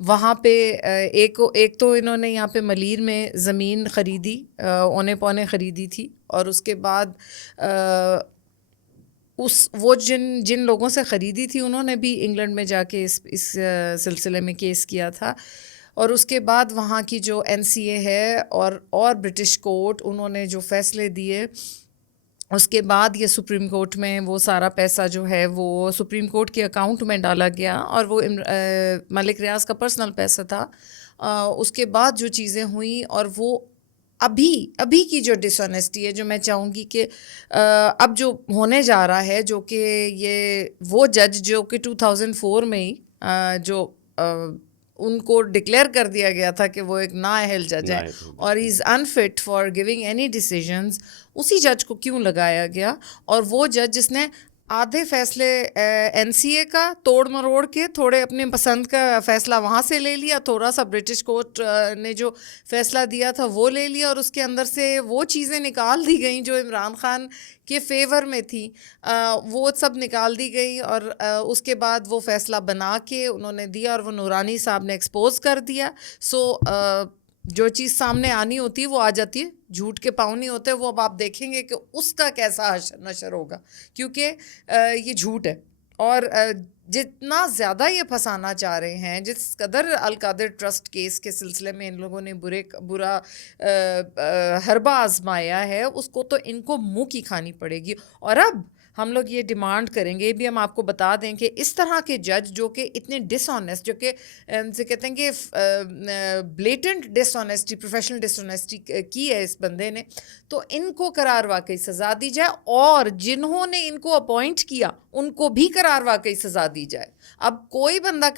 وہاں پہ ایک تو انہوں نے یہاں پہ ملیر میں زمین خریدی، اونے پونے خریدی تھی، اور اس کے بعد وہ جن لوگوں سے خریدی تھی انہوں نے بھی انگلینڈ میں جا کے اس سلسلے میں کیس کیا تھا، اور اس کے بعد وہاں کی جو NCA ہے اور برٹش کورٹ، انہوں نے جو فیصلے دیے، اس کے بعد یہ سپریم کورٹ میں وہ سارا پیسہ جو ہے وہ سپریم کورٹ کے اکاؤنٹ میں ڈالا گیا، اور وہ ملک ریاض کا پرسنل پیسہ تھا۔ اس کے بعد جو چیزیں ہوئیں، اور وہ ابھی کی جو ڈس آنیسٹی ہے، جو میں چاہوں گی کہ اب جو ہونے جا رہا ہے، جو کہ یہ وہ جج جو کہ 2004 میں ہی جو ان کو ڈکلیئر کر دیا گیا تھا کہ وہ ایک نااہل جج ہے اور ہی از انفٹ فار گیونگ اینی ڈیسیژنز، اسی جج کو کیوں لگایا گیا؟ اور وہ جج جس نے آدھے فیصلے NCA کا توڑ مروڑ کے تھوڑے اپنے پسند کا فیصلہ وہاں سے لے لیا، تھوڑا سا برٹش کورٹ نے جو فیصلہ دیا تھا وہ لے لیا، اور اس کے اندر سے وہ چیزیں نکال دی گئیں جو عمران خان کے فیور میں تھی، وہ سب نکال دی گئی، اور اس کے بعد وہ فیصلہ بنا کے انہوں نے دیا، اور وہ نورانی صاحب نے ایکسپوز کر دیا۔ سو جو چیز سامنے آنی ہوتی ہے وہ آ جاتی ہے، جھوٹ کے پاؤں نہیں ہوتے، وہ اب آپ دیکھیں گے کہ اس کا کیسا نشر ہوگا، کیونکہ یہ جھوٹ ہے، اور جتنا زیادہ یہ پھنسانا چاہ رہے ہیں، جس قدر القادر ٹرسٹ کیس کے سلسلے میں ان لوگوں نے برا حربہ آزمایا ہے، اس کو تو ان کو منہ کی کھانی پڑے گی۔ اور اب ہم لوگ یہ ڈیمانڈ کریں گے، بھی ہم آپ کو بتا دیں کہ اس طرح کے جج جو کہ اتنے ڈس آنیسٹ، جو کہ سے کہتے ہیں کہ بلیٹنٹ ڈس آنیسٹی، پروفیشنل ڈس آنیسٹی کی ہے اس بندے نے، تو ان کو قرار واقعی سزا دی جائے، اور جنہوں نے ان کو اپوائنٹ کیا ان کو بھی قرار واقعی سزا دی جائے۔ اب کوئی بندہ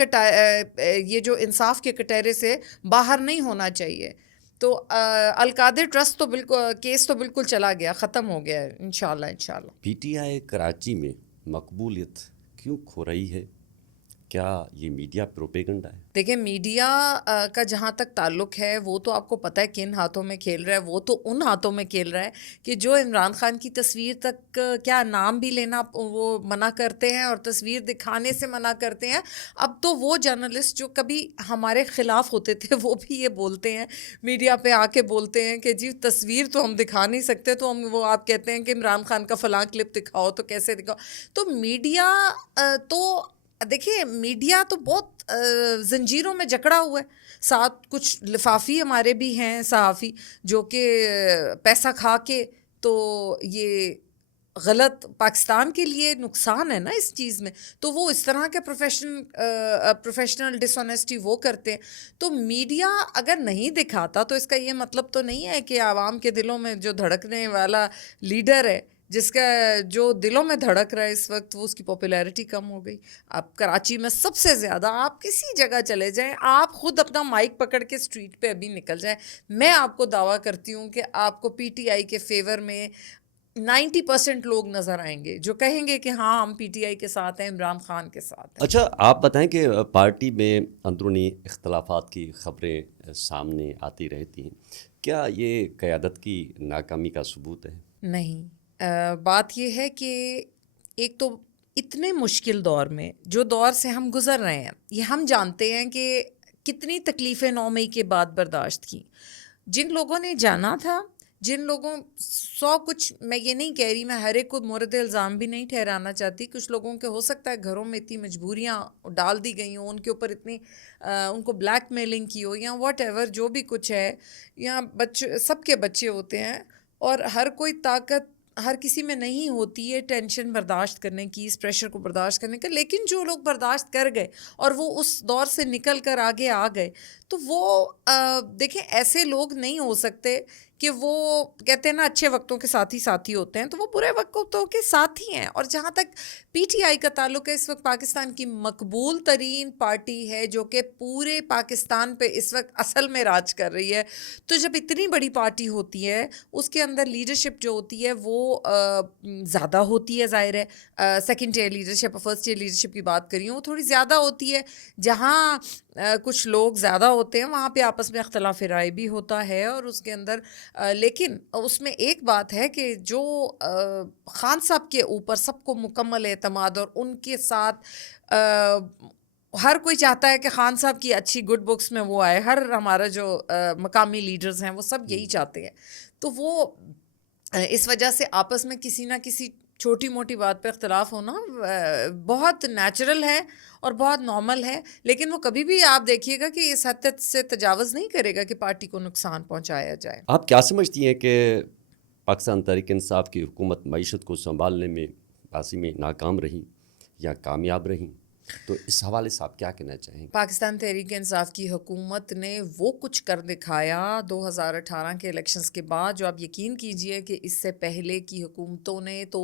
یہ جو انصاف کے کٹہرے سے باہر نہیں ہونا چاہیے۔ تو القادر ٹرسٹ تو بالکل کیس تو بالکل چلا گیا، ختم ہو گیا ہے، انشاءاللہ۔ PTI کراچی میں مقبولیت کیوں کھو رہی ہے؟ کیا یہ میڈیا پروپیگنڈا ہے؟ دیکھیں، میڈیا کا جہاں تک تعلق ہے، وہ تو آپ کو پتہ ہے کن ہاتھوں میں کھیل رہا ہے، وہ تو ان ہاتھوں میں کھیل رہا ہے کہ جو عمران خان کی تصویر تک کیا نام بھی لینا وہ منع کرتے ہیں، اور تصویر دکھانے سے منع کرتے ہیں۔ اب تو وہ جرنلسٹ جو کبھی ہمارے خلاف ہوتے تھے وہ بھی یہ بولتے ہیں، میڈیا پہ آ کے بولتے ہیں کہ جی تصویر تو ہم دکھا نہیں سکتے، تو وہ آپ کہتے ہیں کہ عمران خان کا فلاں کلپ دکھاؤ، تو کیسے دکھاؤ؟ تو میڈیا تو دیکھیں، میڈیا تو بہت زنجیروں میں جکڑا ہوا ہے، ساتھ کچھ لفافی ہمارے بھی ہیں صحافی جو کہ پیسہ کھا کے، تو یہ غلط پاکستان کے لیے نقصان ہے نا اس چیز میں، تو وہ اس طرح کے پروفیشنل ڈس آنیسٹی وہ کرتے ہیں۔ تو میڈیا اگر نہیں دکھاتا تو اس کا یہ مطلب تو نہیں ہے کہ عوام کے دلوں میں جو دھڑکنے والا لیڈر ہے، جس کا جو دلوں میں دھڑک رہا ہے اس وقت، وہ اس کی پاپولیرٹی کم ہو گئی۔ اب کراچی میں سب سے زیادہ، آپ کسی جگہ چلے جائیں، آپ خود اپنا مائک پکڑ کے اسٹریٹ پہ ابھی نکل جائیں، میں آپ کو دعویٰ کرتی ہوں کہ آپ کو PTI کے فیور میں 90% لوگ نظر آئیں گے جو کہیں گے کہ ہاں ہم PTI کے ساتھ ہیں، عمران خان کے ساتھ ہیں۔ اچھا، آپ بتائیں کہ پارٹی میں اندرونی اختلافات کی خبریں سامنے آتی رہتی ہیں، کیا یہ قیادت کی ناکامی کا ثبوت ہے؟ نہیں، بات یہ ہے کہ ایک تو اتنے مشکل دور میں، جو دور سے ہم گزر رہے ہیں، یہ ہم جانتے ہیں کہ کتنی تکلیفیں 9 مئی کے بعد برداشت کی، جن لوگوں نے جانا تھا، جن لوگوں کچھ، میں یہ نہیں کہہ رہی، میں ہر ایک کو مورد الزام بھی نہیں ٹھہرانا چاہتی، کچھ لوگوں کے ہو سکتا ہے گھروں میں اتنی مجبوریاں ڈال دی گئی ہوں، ان کے اوپر اتنی ان کو بلیک میلنگ کی ہو، یا واٹ ایور جو بھی کچھ ہے، یا سب کے بچے ہوتے ہیں، اور ہر کوئی طاقت ہر کسی میں نہیں ہوتی ہے ٹینشن برداشت کرنے کی، اس پریشر کو برداشت کرنے کا، لیکن جو لوگ برداشت کر گئے اور وہ اس دور سے نکل کر آگے آ گئے، تو وہ دیکھیں، ایسے لوگ نہیں ہو سکتے کہ وہ کہتے ہیں نا اچھے وقتوں کے ساتھی ساتھی ہوتے ہیں، تو وہ برے وقتوں کے ساتھی ہیں۔ اور جہاں تک PTI کا تعلق ہے، اس وقت پاکستان کی مقبول ترین پارٹی ہے جو کہ پورے پاکستان پہ اس وقت اصل میں راج کر رہی ہے، تو جب اتنی بڑی پارٹی ہوتی ہے، اس کے اندر لیڈرشپ جو ہوتی ہے وہ زیادہ ہوتی ہے، ظاہر ہے second tier leadership, first tier leadership کی بات کر رہی ہوں، وہ تھوڑی زیادہ ہوتی ہے، جہاں کچھ لوگ زیادہ ہوتے ہیں وہاں پہ آپس میں اختلاف رائے بھی ہوتا ہے، اور اس کے اندر لیکن اس میں ایک بات ہے کہ جو خان صاحب کے اوپر سب کو مکمل اعتماد اور ان کے ساتھ ہر کوئی چاہتا ہے کہ خان صاحب کی اچھی گڈ بکس میں وہ آئے، ہر ہمارا جو مقامی لیڈرز ہیں وہ سب یہی چاہتے ہیں. تو وہ اس وجہ سے آپس میں کسی نہ کسی چھوٹی موٹی بات پہ اختلاف ہونا بہت نیچرل ہے اور بہت نارمل ہے، لیکن وہ کبھی بھی آپ دیکھیے گا کہ اس حد سے تجاوز نہیں کرے گا کہ پارٹی کو نقصان پہنچایا جائے. آپ کیا سمجھتی ہیں کہ پاکستان تحریک انصاف کی حکومت معیشت کو سنبھالنے میں باسی میں ناکام رہی یا کامیاب رہی؟ تو اس حوالے سے آپ کیا کہنا چاہیں گے؟ پاکستان تحریک انصاف کی حکومت نے وہ کچھ کر دکھایا 2018 کے الیکشنز کے بعد جو آپ یقین کیجئے کہ اس سے پہلے کی حکومتوں نے تو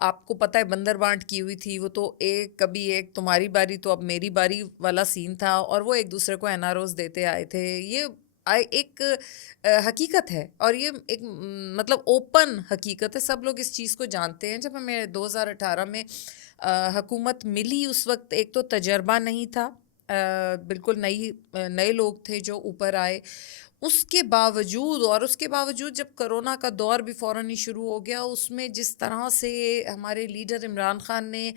آپ کو پتہ ہے بندر بانٹ کی ہوئی تھی. وہ تو کبھی ایک تمہاری باری تو اب میری باری والا سین تھا، اور وہ ایک دوسرے کو NROs دیتے آئے تھے. یہ ایک حقیقت ہے، اور یہ ایک مطلب اوپن حقیقت ہے، سب لوگ اس چیز کو جانتے ہیں. جب ہمیں 2018 میں حکومت ملی اس وقت ایک تو تجربہ نہیں تھا، بالکل نئے لوگ تھے جو اوپر آئے. اس کے باوجود جب کرونا کا دور بھی فوراً ہی شروع ہو گیا، اس میں جس طرح سے ہمارے لیڈر عمران خان نے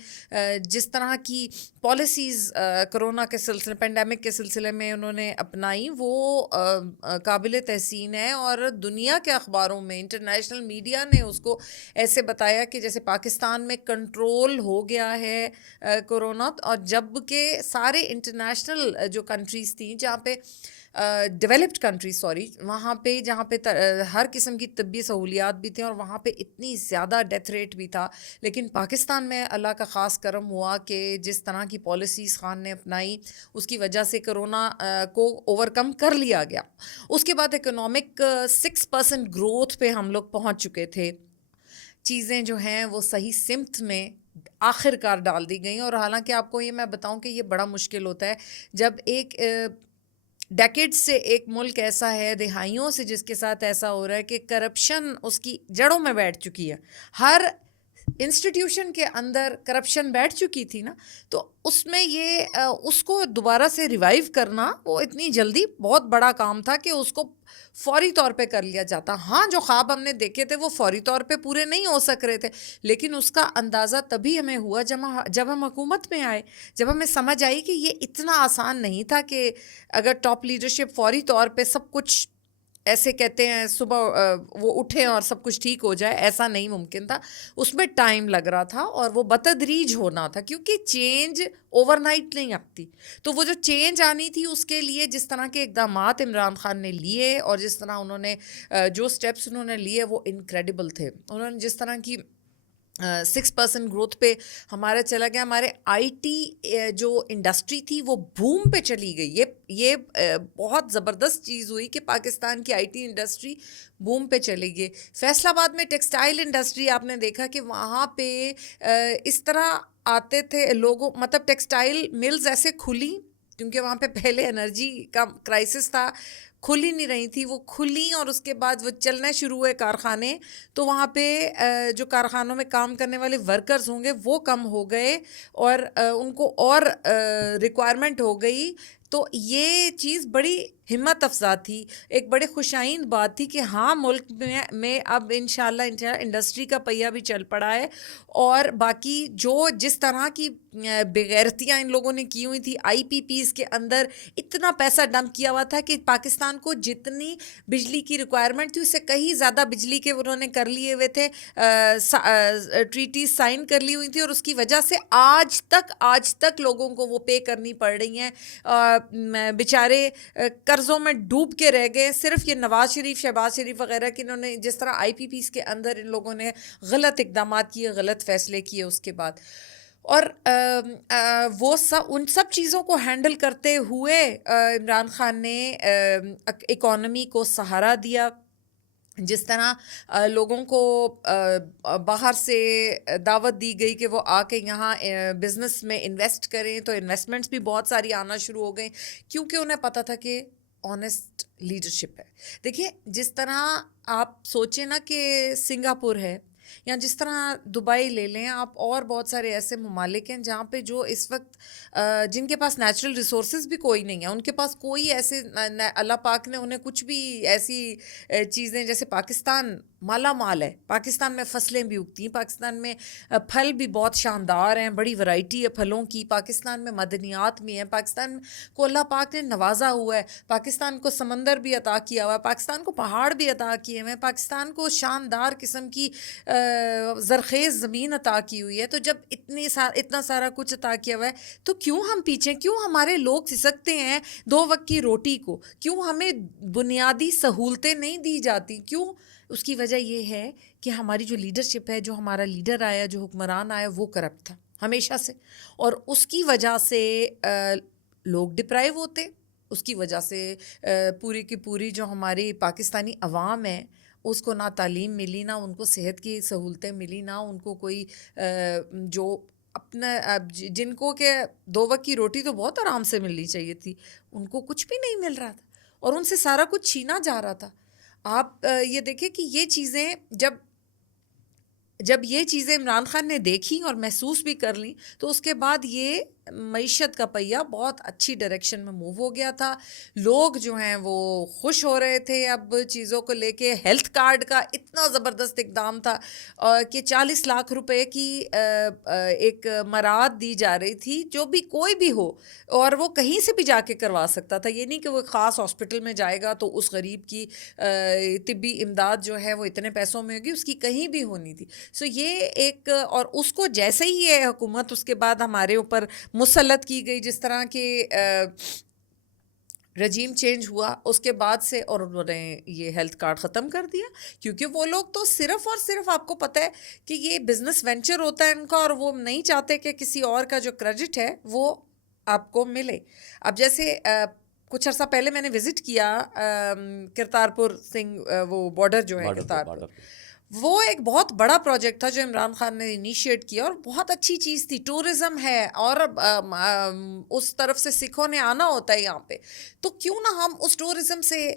جس طرح کی پالیسیز کرونا کے سلسلے پینڈیمک کے سلسلے میں انہوں نے اپنائی، وہ قابل تحسین ہے. اور دنیا کے اخباروں میں انٹرنیشنل میڈیا نے اس کو ایسے بتایا کہ جیسے پاکستان میں کنٹرول ہو گیا ہے کرونا، اور جب کہ سارے انٹرنیشنل جو کنٹریز تھیں جہاں پہ ڈیولپڈ کنٹریز وہاں پہ جہاں پہ ہر قسم کی طبی سہولیات بھی تھیں اور وہاں پہ اتنی زیادہ ڈیتھ ریٹ بھی تھا، لیکن پاکستان میں اللہ کا خاص کرم ہوا کہ جس طرح کی پالیسیز خان نے اپنائی اس کی وجہ سے کرونا کو اوور کم کر لیا گیا. اس کے بعد اکنامک 6% گروتھ پہ ہم لوگ پہنچ چکے تھے. چیزیں جو ہیں وہ صحیح سمت میں آخر کار ڈال دی گئیں. اور حالانکہ آپ کو یہ میں بتاؤں کہ یہ بڑا مشکل ہوتا ہے جب ایک ڈیکیڈ سے ایک ملک ایسا ہے، دہائیوں سے جس کے ساتھ ایسا ہو رہا ہے کہ کرپشن اس کی جڑوں میں بیٹھ چکی ہے، ہر انسٹیٹیوشن کے اندر کرپشن بیٹھ چکی تھی نا. تو اس میں یہ اس کو دوبارہ سے ریوائیو کرنا وہ اتنی جلدی بہت بڑا کام تھا کہ اس کو فوری طور پہ کر لیا جاتا. ہاں جو خواب ہم نے دیکھے تھے وہ فوری طور پہ پورے نہیں ہو سک رہے تھے، لیکن اس کا اندازہ تبھی ہمیں ہوا جب ہم حکومت میں آئے، جب ہمیں سمجھ آئی کہ یہ اتنا آسان نہیں تھا کہ اگر ٹاپ لیڈرشپ فوری طور پہ سب کچھ ایسے کہتے ہیں صبح وہ اٹھیں اور سب کچھ ٹھیک ہو جائے، ایسا نہیں ممکن تھا. اس میں ٹائم لگ رہا تھا اور وہ بتدریج ہونا تھا، کیونکہ چینج اوور نائٹ نہیں آتی. تو وہ جو چینج آنی تھی اس کے لیے جس طرح کے اقدامات عمران خان نے لیے اور جس طرح انہوں نے جو سٹیپس انہوں نے لیے وہ انکریڈیبل تھے. انہوں نے جس طرح کی 6% گروتھ پہ ہمارا چلا گیا، ہمارے آئی ٹی جو انڈسٹری تھی وہ بوم پہ چلی گئی. یہ بہت زبردست چیز ہوئی کہ پاکستان کی آئی ٹی انڈسٹری بوم پہ چلی گئی. فیصل آباد میں ٹیکسٹائل انڈسٹری آپ نے دیکھا کہ وہاں پہ اس طرح آتے تھے لوگوں، مطلب ٹیکسٹائل ملز ایسے کھلی کیونکہ وہاں پہ پہلے انرجی کا کرائسس تھا، کھل ہی نہیں رہی تھی، وہ کھلیں اور اس کے بعد وہ چلنے شروع ہوئے کارخانے. تو وہاں پہ جو کارخانوں میں کام کرنے والے ورکرز ہوں گے وہ کم ہو گئے اور ان کو اور ریکوائرمنٹ ہو گئی. تو یہ چیز بڑی ہمت افزا تھی، ایک بڑے خوشائند بات تھی کہ ہاں ملک میں اب انشاءاللہ انڈسٹری کا پہیہ بھی چل پڑا ہے. اور باقی جس طرح کی بےغیرتیاں ان لوگوں نے کی ہوئی تھی، آئی پی پیز کے اندر اتنا پیسہ ڈمپ کیا ہوا تھا کہ پاکستان کو جتنی بجلی کی ریکوائرمنٹ تھی اس سے کہیں زیادہ بجلی کے انہوں نے کر لیے ہوئے تھے، ٹریٹیز سائن کر لی ہوئی تھی، اور اس کی وجہ سے آج تک لوگوں کو وہ پے کرنی پڑ رہی ہیں. بیچارے قرضوں میں ڈوب کے رہ گئے. صرف یہ نواز شریف، شہباز شریف وغیرہ کی انہوں نے جس طرح آئی پی پیز کے اندر ان لوگوں نے غلط اقدامات کیے، غلط فیصلے کیے اس کے بعد، اور وہ ان سب چیزوں کو ہینڈل کرتے ہوئے عمران خان نے اکانومی کو سہارا دیا. جس طرح لوگوں کو باہر سے دعوت دی گئی کہ وہ آ کے یہاں بزنس میں انویسٹ کریں، تو انویسٹمنٹس بھی بہت ساری آنا شروع ہو گئیں کیونکہ انہیں پتہ تھا کہ آنیسٹ لیڈرشپ ہے. دیکھیے جس طرح آپ سوچیں نا کہ سنگاپور ہے یا جس طرح دبئی لے لیں آپ، اور بہت سارے ایسے ممالک ہیں جہاں پہ جو اس وقت جن کے پاس نیچرل ریسورسز بھی کوئی نہیں ہے، ان کے پاس کوئی ایسے اللہ پاک نے انہیں کچھ بھی ایسی چیزیں جیسے پاکستان مالا مال ہے. پاکستان میں فصلیں بھی اگتی ہیں, پاکستان میں پھل بھی بہت شاندار ہیں, بڑی ورائٹی ہے پھلوں کی, پاکستان میں معدنیات بھی ہیں, پاکستان کو اللہ پاک نے نوازا ہوا ہے, پاکستان کو سمندر بھی عطا کیا ہوا ہے, پاکستان کو پہاڑ بھی عطا کیے ہوئے ہیں, پاکستان کو شاندار قسم کی زرخیز زمین عطا کی ہوئی ہے. تو جب اتنا سارا کچھ عطا کیا ہوا ہے تو کیوں ہم پیچھے, کیوں ہمارے لوگ سسکتے ہیں 2 وقت کی روٹی کو, کیوں ہمیں بنیادی سہولتیں نہیں دی جاتی, کیوں؟ اس کی وجہ یہ ہے کہ ہماری جو لیڈرشپ ہے, جو ہمارا لیڈر آیا, جو حکمران آیا, وہ کرپٹ تھا ہمیشہ سے, اور اس کی وجہ سے لوگ ڈپرائیو ہوتے, اس کی وجہ سے پوری کی پوری جو ہماری پاکستانی عوام ہے اس کو نہ تعلیم ملی, نہ ان کو صحت کی سہولتیں ملی, نہ ان کو کوئی جو اپنا جن کو کہ 2 وقت کی روٹی تو بہت آرام سے ملنی چاہیے تھی, ان کو کچھ بھی نہیں مل رہا تھا اور ان سے سارا کچھ چھینا جا رہا تھا. آپ یہ دیکھیں کہ یہ چیزیں جب یہ چیزیں عمران خان نے دیکھی اور محسوس بھی کر لیں تو اس کے بعد یہ معیشت کا پہیہ بہت اچھی ڈائریکشن میں موو ہو گیا تھا. لوگ جو ہیں وہ خوش ہو رہے تھے اب چیزوں کو لے کے. ہیلتھ کارڈ کا اتنا زبردست اقدام تھا کہ 40 لاکھ روپے کی ایک مراد دی جا رہی تھی, جو بھی کوئی بھی ہو اور وہ کہیں سے بھی جا کے کروا سکتا تھا. یہ نہیں کہ وہ خاص ہاسپٹل میں جائے گا تو اس غریب کی طبی امداد جو ہے وہ اتنے پیسوں میں ہوگی, اس کی کہیں بھی ہونی تھی. سو یہ ایک, اور اس کو جیسے ہی یہ حکومت اس کے بعد ہمارے اوپر مسلط کی گئی, جس طرح کے رجیم چینج ہوا اس کے بعد سے, اور انہوں نے یہ ہیلتھ کارڈ ختم کر دیا, کیونکہ وہ لوگ تو صرف اور صرف, آپ کو پتہ ہے کہ یہ بزنس وینچر ہوتا ہے ان کا, اور وہ نہیں چاہتے کہ کسی اور کا جو کریڈٹ ہے وہ آپ کو ملے. اب جیسے کچھ عرصہ پہلے میں نے وزٹ کیا کرتارپور سنگھ, وہ بارڈر جو ہے کرتارپور, وہ ایک بہت بڑا پروجیکٹ تھا جو عمران خان نے انیشیٹ کیا, اور بہت اچھی چیز تھی. ٹورزم ہے اور اس طرف سے سکھوں نے آنا ہوتا ہے یہاں پہ, تو کیوں نہ ہم اس ٹورزم سے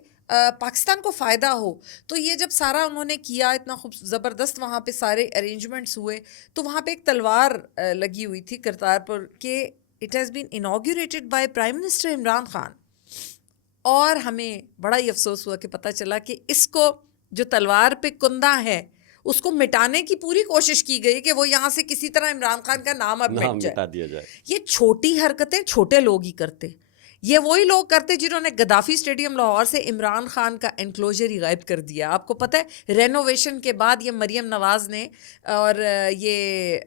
پاکستان کو فائدہ ہو. تو یہ جب سارا انہوں نے کیا, اتنا خوب زبردست وہاں پہ سارے ارینجمنٹس ہوئے, تو وہاں پہ ایک تلوار لگی ہوئی تھی کرتارپور کہ it has been inaugurated by prime minister Imran Khan. اور ہمیں بڑا ہی افسوس ہوا کہ پتہ چلا کہ اس کو جو تلوار پہ کندہ ہے اس کو مٹانے کی پوری کوشش کی گئی کہ وہ یہاں سے کسی طرح عمران خان کا نام اب مٹا دیا جائے. یہ چھوٹی حرکتیں چھوٹے لوگ ہی کرتے, یہ وہی لوگ کرتے جنہوں نے گدافی اسٹیڈیم لاہور سے عمران خان کا انکلوجر ہی غائب کر دیا. آپ کو پتہ ہے رینوویشن کے بعد یہ مریم نواز نے اور یہ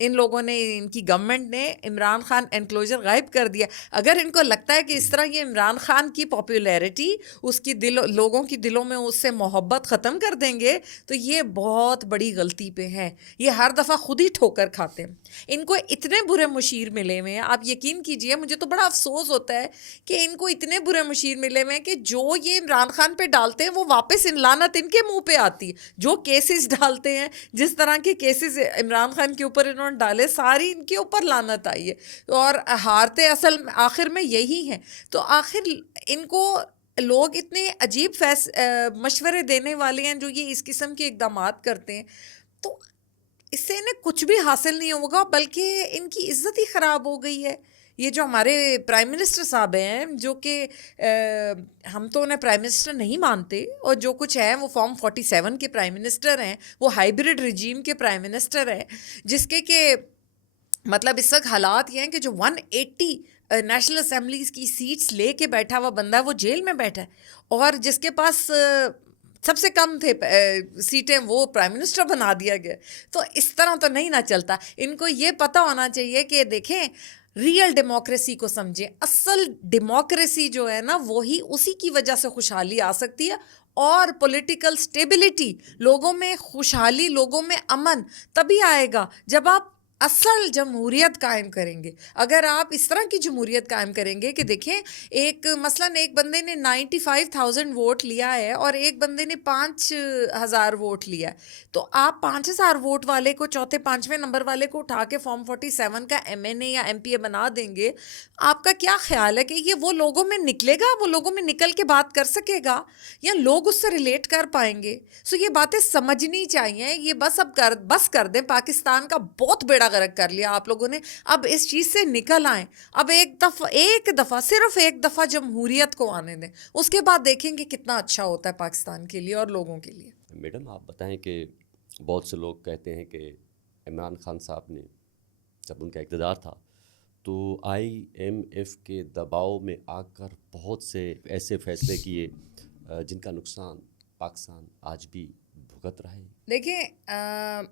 ان لوگوں نے, ان کی گورنمنٹ نے عمران خان انکلوجر غائب کر دیا. اگر ان کو لگتا ہے کہ اس طرح یہ عمران خان کی پاپولیرٹی اس کی لوگوں کی دلوں میں اس سے محبت ختم کر دیں گے تو یہ بہت بڑی غلطی پہ ہے. یہ ہر دفعہ خود ہی ٹھوکر کھاتے ہیں. ان کو اتنے برے مشیر ملے ہوئے ہیں, آپ یقین کیجئے, مجھے تو بڑا افسوس ہوتا ہے کہ ان کو اتنے برے مشیر ملے ہوئے ہیں کہ جو یہ عمران خان پہ ڈالتے ہیں وہ واپس ان لعنت ان کے منہ پہ آتی ہے. جو کیسز ڈالتے ہیں, جس طرح کے کیسز عمران خان کے اوپر انہوں نے ڈالے, ساری ان کے اوپر لعنت آئی ہے, اور ہارتے اصل آخر میں یہی ہیں. تو آخر ان کو لوگ اتنے عجیب مشورے دینے والے ہیں جو یہ اس قسم کے اقدامات کرتے ہیں, تو اس سے انہیں کچھ بھی حاصل نہیں ہوگا بلکہ ان کی عزت ہی خراب ہو گئی ہے. یہ جو ہمارے پرائم منسٹر صاحب ہیں, جو کہ ہم تو انہیں پرائم منسٹر نہیں مانتے, اور جو کچھ ہے وہ فارم 47 کے پرائم منسٹر ہیں, وہ ہائیبرڈ رجیم کے پرائم منسٹر ہیں, جس کے کہ مطلب اس وقت حالات یہ ہیں کہ جو 180 نیشنل اسمبلیز کی سیٹس لے کے بیٹھا ہوا بندہ ہے وہ جیل میں بیٹھا ہے, اور جس کے پاس سب سے کم تھے سیٹیں وہ پرائم منسٹر بنا دیا گیا. تو اس طرح تو نہیں نہ چلتا. ان کو یہ پتہ ہونا چاہیے کہ دیکھیں ریئل ڈیموکریسی کو سمجھیں. اصل ڈیموکریسی جو ہے نا وہی اسی کی وجہ سے خوشحالی آ سکتی ہے, اور پولیٹیکل سٹیبلٹی, لوگوں میں خوشحالی, لوگوں میں امن تبھی آئے گا جب آپ اصل جمہوریت قائم کریں گے. اگر آپ اس طرح کی جمہوریت قائم کریں گے کہ دیکھیں ایک مثلاً ایک بندے نے 95,000 ووٹ لیا ہے اور ایک بندے نے 5,000 ووٹ لیا ہے, تو آپ 5,000 ووٹ والے کو, چوتھے 5ویں نمبر والے کو اٹھا کے فارم 47 کا MNA یا MP بنا دیں گے. آپ کا کیا خیال ہے کہ یہ وہ لوگوں میں نکلے گا, وہ لوگوں میں نکل کے بات کر سکے گا, یا لوگ اس سے ریلیٹ کر پائیں گے؟ سو یہ باتیں سمجھنی چاہیے. یہ بس کر دیں, پاکستان کا بہت بیڑا غرق کر لیا آپ لوگوں نے, اب اس چیز سے نکل آئیں. اب ایک دفعہ صرف ایک دفعہ جمہوریت کو آنے دیں, اس کے بعد دیکھیں گے کتنا اچھا ہوتا ہے پاکستان کے لیے اور لوگوں کے لیے. میڈم آپ بتائیں کہ بہت سے لوگ کہتے ہیں کہ عمران خان صاحب نے جب ان کا اقتدار تھا تو IMF کے دباؤ میں آ کر بہت سے ایسے فیصلے کیے جن کا نقصان پاکستان آج بھی بھگت رہا ہے. دیکھیں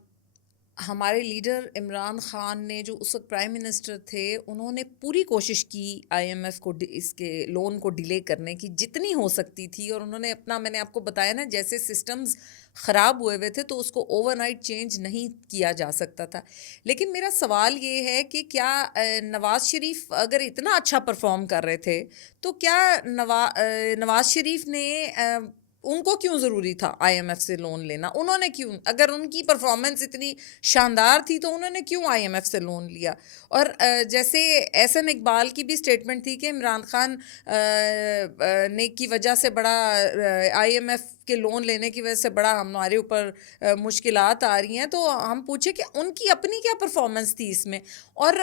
ہمارے لیڈر عمران خان نے جو اس وقت پرائم منسٹر تھے انہوں نے پوری کوشش کی IMF کو اس کے لون کو ڈیلے کرنے کی جتنی ہو سکتی تھی, اور انہوں نے اپنا, میں نے آپ کو بتایا نا, جیسے سسٹمز خراب ہوئے تھے تو اس کو اوور نائٹ چینج نہیں کیا جا سکتا تھا. لیکن میرا سوال یہ ہے کہ کیا نواز شریف اگر اتنا اچھا پرفارم کر رہے تھے تو کیا نواز شریف نے ان کو کیوں ضروری تھا IMF سے لون لینا؟ انہوں نے کیوں, اگر ان کی پرفارمنس اتنی شاندار تھی تو انہوں نے کیوں IMF سے لون لیا؟ اور جیسے احسن اقبال کی بھی اسٹیٹمنٹ تھی کہ عمران خان نے کی وجہ سے بڑا IMF کے لون لینے کی وجہ سے بڑا ہمارے اوپر مشکلات آ رہی ہیں, تو ہم پوچھیں کہ ان کی اپنی کیا پرفارمنس تھی اس میں. اور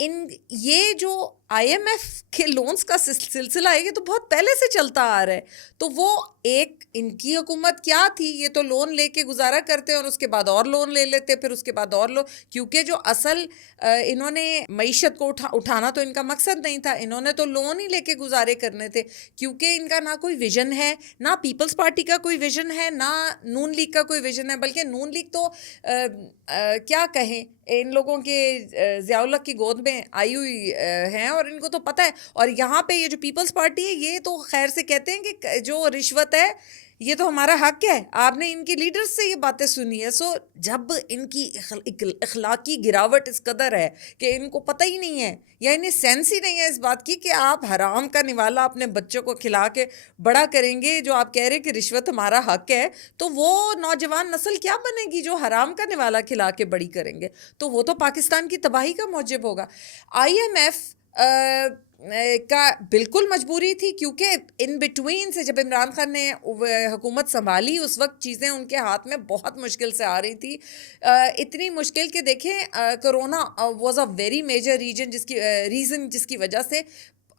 یہ جو IMF کے لونز کا سلسلہ ہے یہ تو بہت پہلے سے چلتا آ رہا ہے, تو وہ ایک ان کی حکومت کیا تھی, یہ تو لون لے کے گزارا کرتے اور اس کے بعد اور لون لے لیتے, پھر اس کے بعد اور لون, کیونکہ جو اصل انہوں نے معیشت کو اٹھانا تو ان کا مقصد نہیں تھا, انہوں نے تو لون ہی لے کے گزارے کرنے تھے, کیونکہ ان کا نہ کوئی ویژن ہے, نہ پیپلز پارٹی کا کوئی ویژن ہے, نہ نون لیگ کا کوئی ویژن ہے, بلکہ نون لیگ تو کیا کہیں ان لوگوں کے ضیاء الحق کی گود میں آئی ہوئی ہیں اور ان کو تو پتہ ہے. اور یہاں پہ یہ جو پیپلز پارٹی ہے یہ تو خیر سے کہتے ہیں کہ جو رشوت ہے یہ تو ہمارا حق ہے, آپ نے ان کی لیڈرز سے یہ باتیں سنی ہے. سو جب ان کی اخلاقی گراوٹ اس قدر ہے کہ ان کو پتہ ہی نہیں ہے یا انہیں سینس ہی نہیں ہے اس بات کی کہ آپ حرام کا نوالا اپنے بچوں کو کھلا کے بڑا کریں گے, جو آپ کہہ رہے کہ رشوت ہمارا حق ہے, تو وہ نوجوان نسل کیا بنے گی جو حرام کا نوالا کھلا کے بڑی کریں گے؟ تو وہ تو پاکستان کی تباہی کا موجب ہوگا. IMF کا بالکل مجبوری تھی, کیونکہ ان بٹوین سے جب عمران خان نے حکومت سنبھالی اس وقت چیزیں ان کے ہاتھ میں بہت مشکل سے آ رہی تھی, اتنی مشکل کہ دیکھیں corona was a very major reason جس کی وجہ سے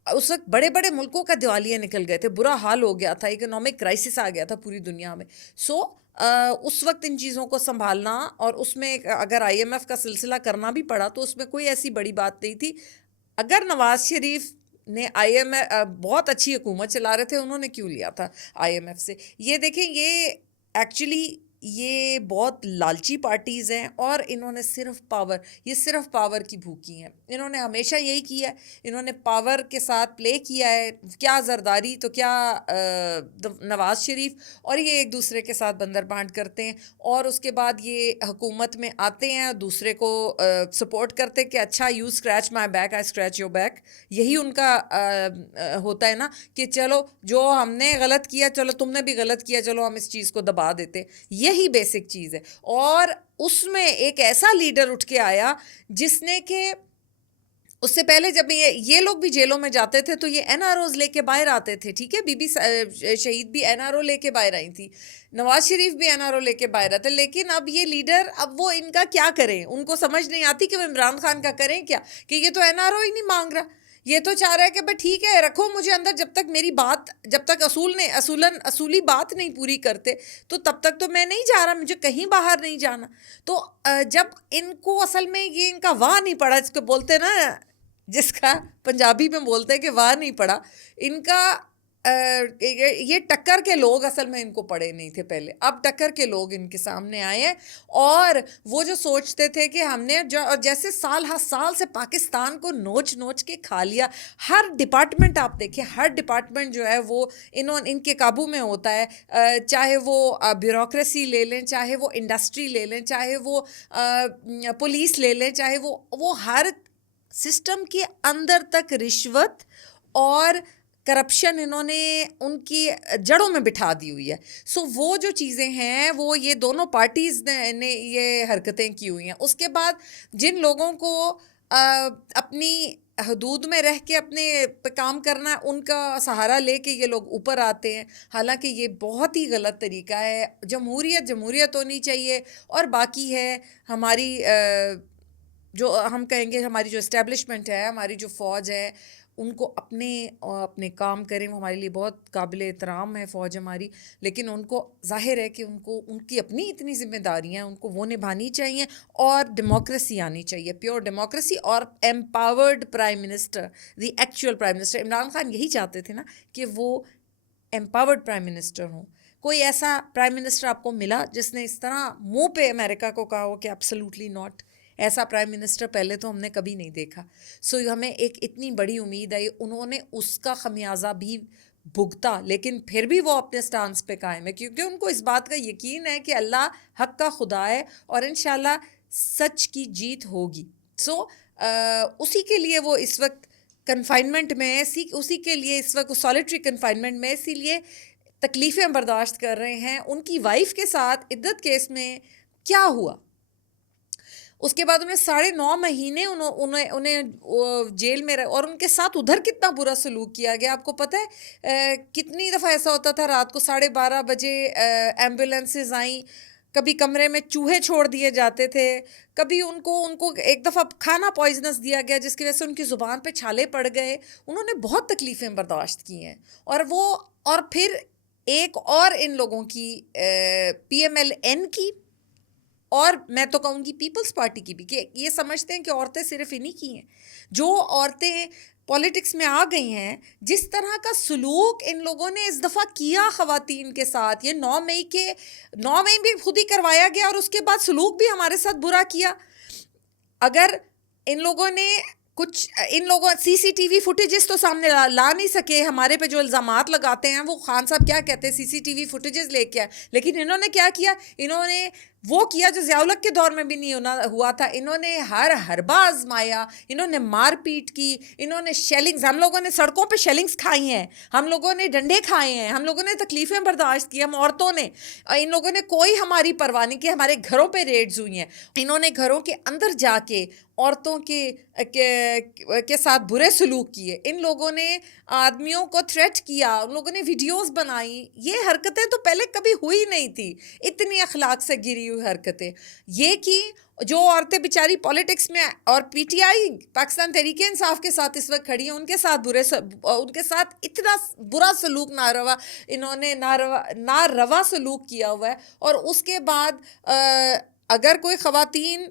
اس وقت بڑے بڑے ملکوں کا دیوالیے نکل گئے تھے, برا حال ہو گیا تھا, اکنامک کرائسس آ گیا تھا پوری دنیا میں. سو اس وقت ان چیزوں کو سنبھالنا اور اس میں اگر IMF کا سلسلہ کرنا بھی پڑا تو اس میں کوئی ایسی بڑی بات نہیں تھی. اگر نواز شریف نے IMF بہت اچھی حکومت چلا رہے تھے, انہوں نے کیوں لیا تھا IMF سے؟ یہ دیکھیں یہ ایکچولی یہ بہت لالچی پارٹیز ہیں اور انہوں نے صرف پاور کی بھوکی ہیں. انہوں نے ہمیشہ یہی کیا ہے, انہوں نے پاور کے ساتھ پلے کیا ہے, کیا زرداری تو کیا نواز شریف, اور یہ ایک دوسرے کے ساتھ بندر بانٹ کرتے ہیں, اور اس کے بعد یہ حکومت میں آتے ہیں دوسرے کو سپورٹ کرتے کہ اچھا you scratch my back I scratch your back. یہی ان کا ہوتا ہے نا کہ چلو جو ہم نے غلط کیا چلو تم نے بھی غلط کیا, چلو ہم اس چیز کو دبا دیتے. یہی بیسک چیز ہے. اور اس میں ایک ایسا لیڈر اٹھ کے آیا جس نے کہ اس سے پہلے جب یہ لوگ بھی جیلوں میں جاتے تھے تو یہ NROز لے کے باہر آتے تھے, ٹھیک ہے, بی بی شہید بھی NRO لے کے باہر آئی تھی, نواز شریف بھی NRO لے کے باہر آتے, لیکن اب یہ لیڈر اب وہ ان کا کیا کریں, ان کو سمجھ نہیں آتی کہ وہ عمران خان کا کریں کیا, کہ یہ تو NRO ہی نہیں مانگ رہا, یہ تو چاہ رہا ہے کہ بھائی ٹھیک ہے رکھو مجھے اندر, جب تک میری بات, جب تک اصولی بات نہیں پوری کرتے تو تب تک تو میں نہیں جا رہا, مجھے کہیں باہر نہیں جانا. تو جب ان کو اصل میں یہ ان کا واہ نہیں پڑا, جس کو بولتے نا, جس کا پنجابی میں بولتے ہیں کہ واہ نہیں پڑا, ان کا یہ ٹکر کے لوگ اصل میں ان کو پڑے نہیں تھے پہلے, اب ٹکر کے لوگ ان کے سامنے آئے ہیں. اور وہ جو سوچتے تھے کہ ہم نے جیسے سال ہر سال سے پاکستان کو نوچ نوچ کے کھا لیا, ہر ڈپارٹمنٹ آپ دیکھیں, ہر ڈپارٹمنٹ جو ہے وہ ان کے قابو میں ہوتا ہے, چاہے وہ بیوروکریسی لے لیں, چاہے وہ انڈسٹری لے لیں, چاہے وہ پولیس لے لیں, چاہے وہ ہر سسٹم کے اندر تک رشوت اور کرپشن انہوں نے ان کی جڑوں میں بٹھا دی ہوئی ہے. سو وہ جو چیزیں ہیں وہ یہ دونوں پارٹیز نے یہ حرکتیں کی ہوئی ہیں. اس کے بعد جن لوگوں کو اپنی حدود میں رہ کے اپنے پہ کام کرنا, ان کا سہارا لے کے یہ لوگ اوپر آتے ہیں, حالانکہ یہ بہت ہی غلط طریقہ ہے. جمہوریت ہونی چاہیے, اور باقی ہے ہماری جو ہم کہیں گے ہماری جو اسٹیبلشمنٹ ہے, ہماری جو فوج ہے, ان کو اپنے کام کریں. وہ ہمارے لیے بہت قابل احترام ہے فوج ہماری, لیکن ان کو ظاہر ہے کہ ان کی اپنی اتنی ذمہ داریاں ہیں, ان کو وہ نبھانی چاہیے, اور ڈیموکریسی آنی چاہیے, پیور ڈیموکریسی, اور empowered prime minister, the actual prime minister. Imran Khan یہی چاہتے تھے نا کہ وہ ایمپاورڈ پرائم منسٹر ہوں. کوئی ایسا پرائم منسٹر آپ کو ملا جس نے اس طرح منہ پہ امریکہ کو کہا ہو کہ ایبسلیوٹلی ناٹ؟ ایسا پرائم منسٹر پہلے تو ہم نے کبھی نہیں دیکھا. سو ہمیں ایک اتنی بڑی امید ہے, انہوں نے اس کا خمیازہ بھی بھگتا, لیکن پھر بھی وہ اپنے سٹانس پہ قائم ہے, کیونکہ ان کو اس بات کا یقین ہے کہ اللہ حق کا خدا ہے اور انشاءاللہ سچ کی جیت ہوگی. سو اسی کے لیے وہ اس وقت کنفائنمنٹ میں ہے, اسی کے لیے اس وقت سالیٹری کنفائنمنٹ میں, اسی لیے تکلیفیں برداشت کر رہے ہیں. ان کی وائف کے ساتھ عدت کیس میں کیا ہوا, اس کے بعد انہیں 9.5 مہینے انہیں جیل میں اور ان کے ساتھ ادھر کتنا برا سلوک کیا گیا. آپ کو پتہ ہے کتنی دفعہ ایسا ہوتا تھا رات کو 12:30 بجے ایمبولینسز آئیں, کبھی کمرے میں چوہے چھوڑ دیے جاتے تھے, کبھی ان کو ایک دفعہ کھانا پوائزنس دیا گیا جس کی وجہ سے ان کی زبان پہ چھالے پڑ گئے. انہوں نے بہت تکلیفیں برداشت کی ہیں. اور پھر ایک اور ان لوگوں کی PMLN کی, اور میں تو کہوں گی پیپلز پارٹی کی بھی, کہ یہ سمجھتے ہیں کہ عورتیں صرف انہی کی ہیں. جو عورتیں پولیٹکس میں آ گئی ہیں, جس طرح کا سلوک ان لوگوں نے اس دفعہ کیا خواتین کے ساتھ, یہ 9 مئی بھی خود ہی کروایا گیا, اور اس کے بعد سلوک بھی ہمارے ساتھ برا کیا. اگر ان لوگوں نے CCTV فوٹیجز تو سامنے لا نہیں سکے, ہمارے پہ جو الزامات لگاتے ہیں وہ خان صاحب کیا کہتے ہیں CCTV فوٹیجز لے کے آئے, لیکن انہوں نے کیا کیا, انہوں نے وہ کیا جو ضیاء الحق کے دور میں بھی نہیں ہوا تھا. انہوں نے ہر حربہ آزمایا, انہوں نے مار پیٹ کی, انہوں نے شیلنگز, ہم لوگوں نے سڑکوں پہ شیلنگز کھائی ہیں, ہم لوگوں نے ڈنڈے کھائے ہیں, ہم لوگوں نے تکلیفیں برداشت کی, ہم عورتوں نے. ان لوگوں نے کوئی ہماری پرواہ نہیں کی, ہمارے گھروں پہ ریڈز ہوئی ہیں. انہوں نے گھروں کے اندر جا کے عورتوں کے ساتھ برے سلوک کیے. ان لوگوں نے آدمیوں کو تھریٹ کیا, ان لوگوں نے ویڈیوز بنائی. یہ حرکتیں تو پہلے کبھی ہوئی نہیں تھی, اتنی اخلاق سے گری ہوئی حرکتیں. یہ کی جو عورتیں بیچاری پولیٹکس میں اور PTI پاکستان تحریک انصاف کے ساتھ اس وقت کھڑی ہیں, ان کے ساتھ اتنا برا سلوک انہوں نے ناروا سلوک کیا ہوا ہے. اور اس کے بعد اگر کوئی خواتین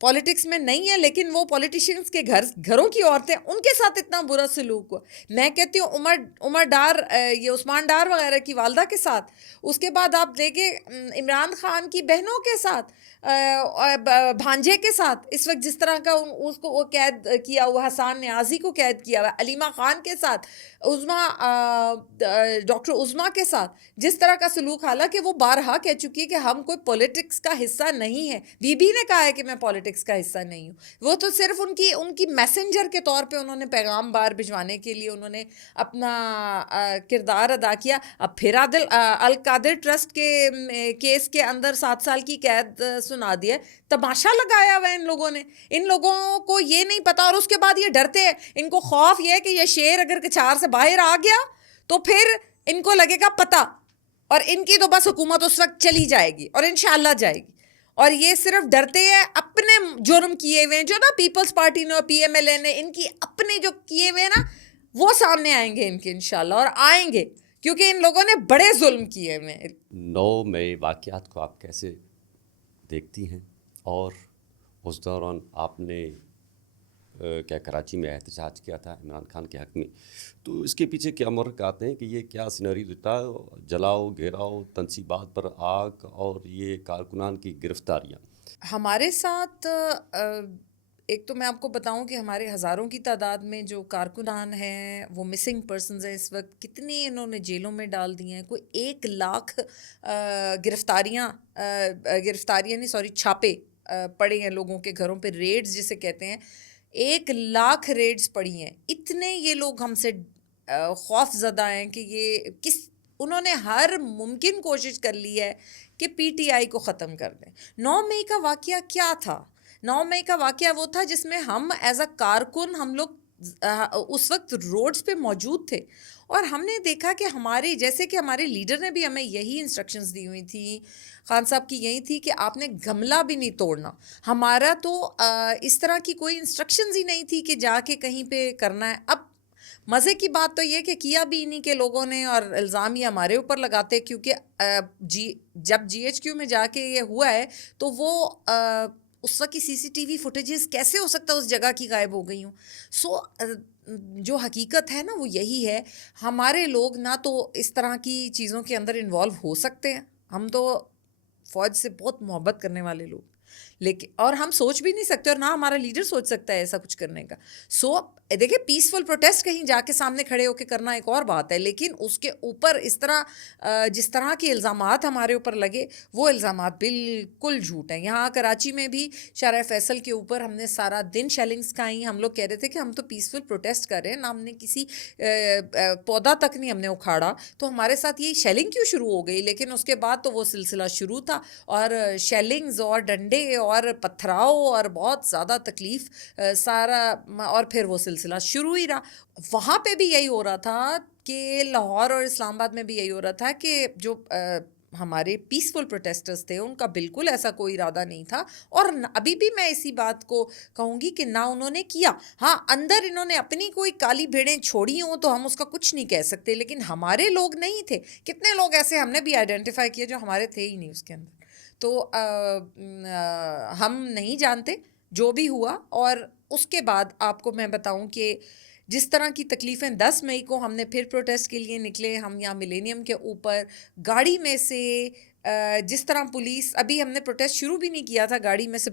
پولیٹکس میں نہیں ہے لیکن وہ پولیٹیشینز کے گھروں کی عورتیں, ان کے ساتھ اتنا برا سلوک ہوا. میں کہتی ہوں عمر ڈار, یہ عثمان ڈار وغیرہ کی والدہ کے ساتھ, اس کے بعد آپ دیکھیں عمران خان کی بہنوں کے ساتھ, بھانجے کے ساتھ اس وقت جس طرح کا اس کو وہ قید کیا ہوا, حسان نیازی کو قید کیا ہوا, علیمہ خان کے ساتھ, ڈاکٹر عظمیٰ کے ساتھ جس طرح کا سلوک, حالانکہ وہ بارہا کہہ چکی ہے کہ ہم کوئی پولیٹکس کا حصہ نہیں ہے. بی بی نے کہا ہے کہ میں پولیٹکس کا حصہ نہیں ہوں. وہ تو صرف ان کی میسنجر کے طور پہ انہوں نے پیغام بار بھجوانے کے لیے انہوں نے اپنا کردار ادا کیا. اب پھر القادر ٹرسٹ کے کیس کے اندر 7 سال کی قید سنا دیا. تماشا لگایا ہوا ہے ان لوگوں نے. ان لوگوں کو یہ نہیں پتا, اور اس کے بعد یہ ڈرتے ہیں. ان کو خوف یہ ہے کہ یہ شیر اگر کچھار سے باہر آ گیا تو پھر ان کو لگے گا پتہ, اور ان کی تو بس حکومت اس وقت چلی جائے گی, اور انشاءاللہ جائے گی. اور یہ صرف ڈرتے ہیں اپنے جرم کیے ہوئے ہیں, جو نا پیپلز پارٹی نے اور PMLN نے ان کی اپنے جو کیے ہوئے نا وہ سامنے آئیں گے ان کے انشاءاللہ, اور آئیں گے کیونکہ ان لوگوں نے بڑے ظلم کیے ہوئے ہیں. 9 مئی واقعات کو آپ کیسے دیکھتی ہیں, اور اس دوران آپ نے کیا کراچی میں احتجاج کیا تھا عمران خان کے حق میں, تو اس کے پیچھے کیا محرک آتے ہیں کہ یہ کیا سینریو دیتا ہے, جلاؤ گھیراؤ, تنصیبات پر آگ, اور یہ کارکنان کی گرفتاریاں؟ ہمارے ساتھ ایک تو میں آپ کو بتاؤں کہ ہمارے ہزاروں کی تعداد میں جو کارکنان ہیں وہ مسنگ پرسنز ہیں اس وقت. کتنے انہوں نے جیلوں میں ڈال دیے ہیں, کوئی 1 لاکھ گرفتاریاں نہیں چھاپے پڑے ہیں لوگوں کے گھروں پہ, ریڈز جسے کہتے ہیں. 1 لاکھ ریڈز پڑی ہیں. اتنے یہ لوگ ہم سے خوف زدہ ہیں کہ انہوں نے ہر ممکن کوشش کر لی ہے کہ PTI کو ختم کر دیں. 9 مئی کا واقعہ کیا تھا؟ 9 مئی کا واقعہ وہ تھا جس میں ہم ایز اے کارکن ہم لوگ اس وقت روڈز پہ موجود تھے, اور ہم نے دیکھا کہ جیسے کہ ہمارے لیڈر نے بھی ہمیں یہی انسٹرکشنز دی ہوئی تھی, خان صاحب کی یہی تھی کہ آپ نے گملہ بھی نہیں توڑنا. ہمارا تو اس طرح کی کوئی انسٹرکشنز ہی نہیں تھی کہ جا کے کہیں پہ کرنا ہے. اب مزے کی بات تو یہ کہ کیا بھی انہی کے لوگوں نے اور الزام یہ ہمارے اوپر لگاتے, کیونکہ جب جی ایچ کیو میں جا کے یہ ہوا ہے تو وہ اس وقت کی سی سی ٹی وی فوٹیجز کیسے ہو سکتا ہے اس جگہ کی غائب ہو گئی ہوں. سو جو حقیقت ہے نا وہ یہی ہے, ہمارے لوگ نہ تو اس طرح کی چیزوں کے اندر انوالو ہو سکتے ہیں, ہم تو فوج سے بہت محبت کرنے والے لوگ, لیکن اور ہم سوچ بھی نہیں سکتے اور نہ ہمارا لیڈر سوچ سکتا ہے ایسا کچھ کرنے کا. سو دیکھیں پیسفل پروٹیسٹ کہیں جا کے سامنے کھڑے ہو کے کرنا ایک اور بات ہے, لیکن اس کے اوپر اس طرح جس طرح کے الزامات ہمارے اوپر لگے وہ الزامات بالکل جھوٹ ہیں. یہاں کراچی میں بھی شارع فیصل کے اوپر ہم نے سارا دن شیلنگس کھائیں, ہم لوگ کہہ رہے تھے کہ ہم تو پیسفل پروٹیسٹ کر رہے ہیں, نہ ہم نے کسی پودا تک نہیں ہم نے اکھاڑا, تو ہمارے ساتھ یہ شیلنگ کیوں شروع ہو گئی. لیکن اس کے بعد تو وہ سلسلہ شروع تھا اور شیلنگز اور ڈنڈے اور پتھراؤ اور بہت زیادہ تکلیف سارا, اور پھر وہ سلسلہ شروع ہی رہا. وہاں پہ بھی یہی ہو رہا تھا کہ لاہور اور اسلام آباد میں بھی یہی ہو رہا تھا کہ جو ہمارے پیسفل پروٹیسٹرز تھے ان کا بالکل ایسا کوئی ارادہ نہیں تھا, اور ابھی بھی میں اسی بات کو کہوں گی کہ نہ انہوں نے کیا. ہاں اندر انہوں نے اپنی کوئی کالی بھیڑیں چھوڑی ہوں تو ہم اس کا کچھ نہیں کہہ سکتے, لیکن ہمارے لوگ نہیں تھے. کتنے لوگ ایسے ہم نے بھی آئیڈینٹیفائی کیے جو ہمارے تھے ہی نہیں اس کے اندر. تو ہم نہیں جانتے جو بھی ہوا. اور اس کے بعد آپ کو میں بتاؤں کہ جس طرح کی تکلیفیں 10 مئی کو ہم نے پھر پروٹیسٹ کے لیے نکلے, ہم یہاں ملینیم کے اوپر گاڑی میں سے جس طرح پولیس, ابھی ہم نے پروٹیسٹ شروع بھی نہیں کیا تھا, گاڑی میں سے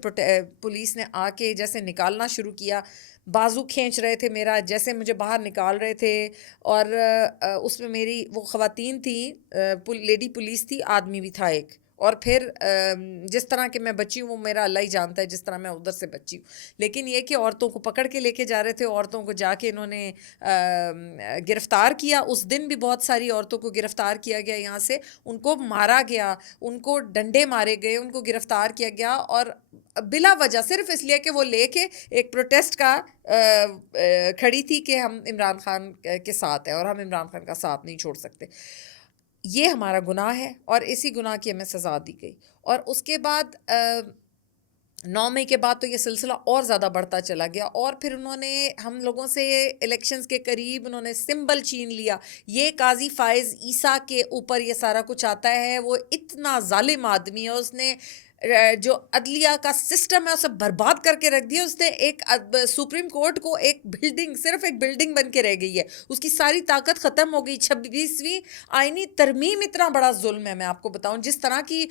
پولیس نے آ کے جیسے نکالنا شروع کیا, بازو کھینچ رہے تھے میرا, جیسے مجھے باہر نکال رہے تھے. اور اس میں میری وہ خواتین تھیں, لیڈی پولیس تھی, آدمی بھی تھا ایک, اور پھر جس طرح کہ میں بچی ہوں وہ میرا اللہ ہی جانتا ہے جس طرح میں ادھر سے بچی ہوں. لیکن یہ کہ عورتوں کو پکڑ کے لے کے جا رہے تھے, عورتوں کو جا کے انہوں نے گرفتار کیا. اس دن بھی بہت ساری عورتوں کو گرفتار کیا گیا, یہاں سے ان کو مارا گیا, ان کو ڈنڈے مارے گئے, ان کو گرفتار کیا گیا, اور بلا وجہ صرف اس لیے کہ وہ لے کے ایک پروٹیسٹ کا کھڑی تھی کہ ہم عمران خان کے ساتھ ہیں اور ہم عمران خان کا ساتھ نہیں چھوڑ سکتے. یہ ہمارا گناہ ہے اور اسی گناہ کی ہمیں سزا دی گئی. اور اس کے بعد 9 مئی کے بعد تو یہ سلسلہ اور زیادہ بڑھتا چلا گیا, اور پھر انہوں نے ہم لوگوں سے الیکشنز کے قریب انہوں نے سمبل چھین لیا. یہ قاضی فائز عیسیٰ کے اوپر یہ سارا کچھ آتا ہے, وہ اتنا ظالم آدمی ہے, اس نے جو عدلیہ کا سسٹم ہے اسے برباد کر کے رکھ دیا. اس نے ایک سپریم کورٹ کو ایک بلڈنگ, صرف ایک بلڈنگ بن کے رہ گئی ہے, اس کی ساری طاقت ختم ہو گئی. 26ویں آئینی ترمیم اتنا بڑا ظلم ہے, میں آپ کو بتاؤں جس طرح کی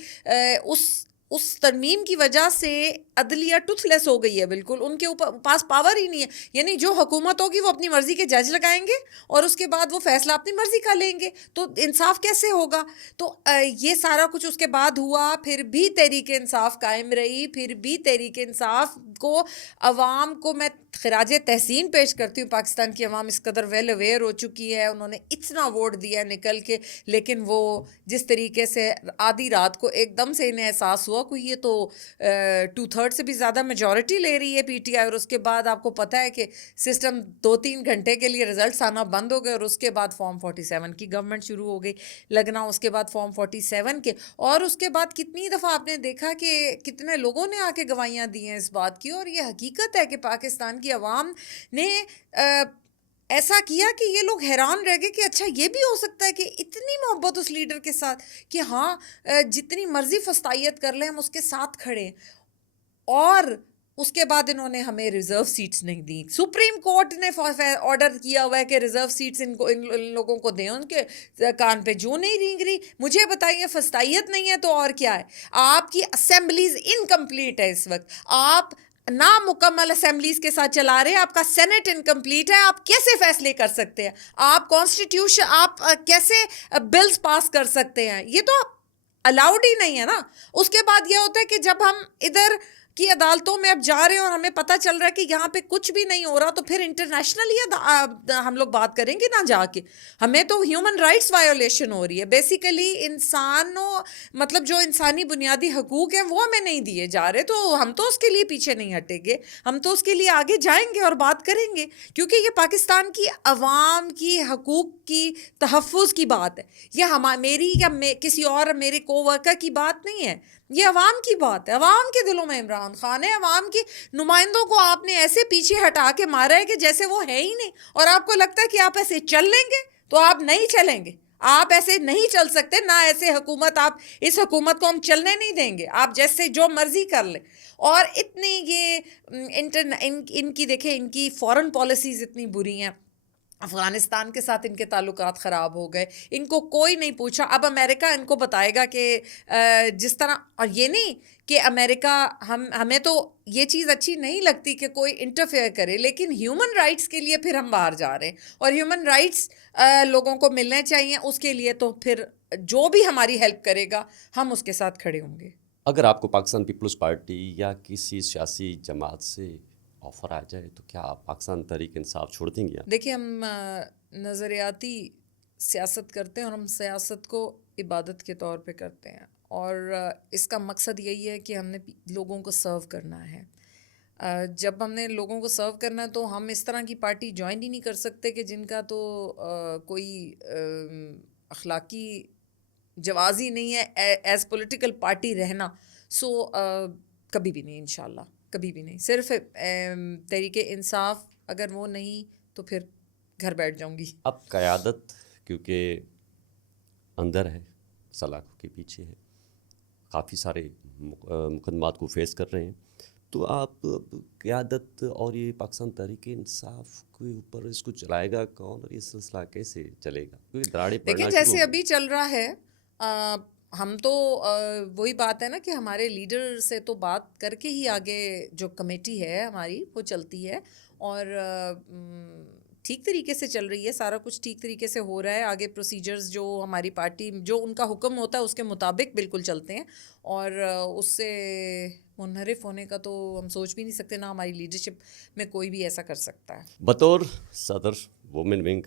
اس ترمیم کی وجہ سے عدلیہ ٹوتھ لیس ہو گئی ہے بالکل, ان کے اوپر پاس پاور ہی نہیں ہے. یعنی جو حکومت ہوگی وہ اپنی مرضی کے جج لگائیں گے اور اس کے بعد وہ فیصلہ اپنی مرضی کا لیں گے, تو انصاف کیسے ہوگا. تو یہ سارا کچھ اس کے بعد ہوا, پھر بھی تحریک انصاف قائم رہی, پھر بھی تحریک انصاف کو عوام کو میں خراج تحسین پیش کرتی ہوں. پاکستان کی عوام اس قدر ویل اویئر ہو چکی ہے, انہوں نے اتنا ووٹ دیا نکل کے, لیکن وہ جس طریقے سے آدھی رات کو ایک دم سے انہیں احساس ہوا کہ یہ تو 2/3 سے بھی زیادہ میجورٹی لے رہی ہے پی ٹی آئی, اور اس کے بعد آپ کو پتہ ہے کہ سسٹم 2-3 گھنٹے کے لیے رزلٹس آنا بند ہو گئے, اور اس کے بعد فارم 47 کی گورنمنٹ شروع ہو گئی لگنا, اس کے بعد فارم 47 کے, اور اس کے بعد کتنی دفعہ آپ نے دیکھا کہ کتنے لوگوں نے آ کے گواہیاں دی ہیں اس بات کی. اور یہ حقیقت ہے کہ پاکستان کی عوام نے ایسا کیا کہ یہ لوگ حیران رہ گئے کہ اچھا یہ بھی ہو سکتا ہے کہ اتنی محبت اس لیڈر کے ساتھ کہ ہاں جتنی مرضی فسطائیت کر لیں ہم اس کے ساتھ کھڑے ہیں. اور اس کے بعد انہوں نے ہمیں ریزرو سیٹس نہیں دیں. سپریم کورٹ نے آرڈر کیا ہوا ہے کہ ریزرو سیٹس ان لوگوں کو دیں, ان کے کان پہ جو نہیں رینگ رہی. مجھے بتائیے فسطائیت نہیں ہے تو اور کیا ہے. آپ کی اسمبلیز انکمپلیٹ ہے اس وقت, آپ نامکمل اسمبلیز کے ساتھ چلا رہے ہیں, آپ کا سینٹ انکمپلیٹ ہے, آپ کیسے فیصلے کر سکتے ہیں, آپ کانسٹیٹیوشن آپ کیسے بلز پاس کر سکتے ہیں, یہ تو الاؤڈ ہی نہیں ہے نا. اس کے بعد یہ ہوتا ہے کہ جب ہم ادھر کی عدالتوں میں اب جا رہے ہیں اور ہمیں پتہ چل رہا ہے کہ یہاں پہ کچھ بھی نہیں ہو رہا, تو پھر انٹرنیشنلی ہم لوگ بات کریں گے نا جا کے. ہمیں تو ہیومن رائٹس وائیولیشن ہو رہی ہے, بیسیکلی انسانوں مطلب جو انسانی بنیادی حقوق ہیں وہ ہمیں نہیں دیے جا رہے. تو ہم تو اس کے لیے پیچھے نہیں ہٹیں گے, ہم تو اس کے لیے آگے جائیں گے اور بات کریں گے, کیونکہ یہ پاکستان کی عوام کی حقوق کی تحفظ کی بات ہے. یہ میری یا کسی اور میرے کو ورکر کی بات نہیں ہے. یہ عوام کی بات ہے, عوام کے دلوں میں عمران خان ہے. عوام کی نمائندوں کو آپ نے ایسے پیچھے ہٹا کے مارا ہے کہ جیسے وہ ہے ہی نہیں, اور آپ کو لگتا ہے کہ آپ ایسے چل لیں گے, تو آپ نہیں چلیں گے. آپ ایسے نہیں چل سکتے, نہ ایسے حکومت, آپ اس حکومت کو ہم چلنے نہیں دیں گے. آپ جیسے جو مرضی کر لیں. اور اتنی یہ ان کی دیکھیں, ان کی فارن پالیسیز اتنی بری ہیں. افغانستان کے ساتھ ان کے تعلقات خراب ہو گئے, ان کو کوئی نہیں پوچھا. اب امریکہ ان کو بتائے گا کہ جس طرح, اور یہ نہیں کہ امریکہ ہمیں تو یہ چیز اچھی نہیں لگتی کہ کوئی انٹرفیئر کرے, لیکن ہیومن رائٹس کے لیے پھر ہم باہر جا رہے ہیں, اور ہیومن رائٹس لوگوں کو ملنے چاہیے. اس کے لیے تو پھر جو بھی ہماری ہیلپ کرے گا ہم اس کے ساتھ کھڑے ہوں گے. اگر آپ کو پاکستان پیپلز پارٹی یا کسی سیاسی جماعت سے آفر آ جائے تو کیا آپ پاکستان تحریک انصاف چھوڑ دیں گے؟ دیکھیے, ہم نظریاتی سیاست کرتے ہیں, اور ہم سیاست کو عبادت کے طور پہ کرتے ہیں, اور اس کا مقصد یہی ہے کہ ہم نے لوگوں کو سرو کرنا ہے. جب ہم نے لوگوں کو سرو کرنا ہے تو ہم اس طرح کی پارٹی جوائن ہی نہیں کر سکتے کہ جن کا تو کوئی اخلاقی جواز ہی نہیں ہے ایز پولیٹیکل پارٹی رہنا. سو کبھی بھی نہیں, انشاءاللہ کبھی بھی نہیں. صرف تحریک انصاف اگر وہ نہیں تو پھر گھر بیٹھ جاؤں گی. اب قیادت کیونکہ اندر ہے, سلاخوں کے پیچھے ہے, کافی سارے مقدمات کو فیس کر رہے ہیں, تو آپ قیادت اور یہ پاکستان تحریک انصاف کے اوپر اس کو چلائے گا کون, اور یہ سلسلہ کیسے چلے گا؟ کیونکہ دراڑیں پڑنا دیکھیں, جیسے ابھی چل رہا ہے, ہم تو وہی بات ہے نا کہ ہمارے لیڈر سے تو بات کر کے ہی آگے جو کمیٹی ہے ہماری وہ چلتی ہے, اور ٹھیک طریقے سے چل رہی ہے, سارا کچھ ٹھیک طریقے سے ہو رہا ہے. آگے پروسیجرز جو ہماری پارٹی, جو ان کا حکم ہوتا ہے اس کے مطابق بالکل چلتے ہیں, اور اس سے منحرف ہونے کا تو ہم سوچ بھی نہیں سکتے, نہ ہماری لیڈرشپ میں کوئی بھی ایسا کر سکتا ہے. بطور صدر وومن ونگ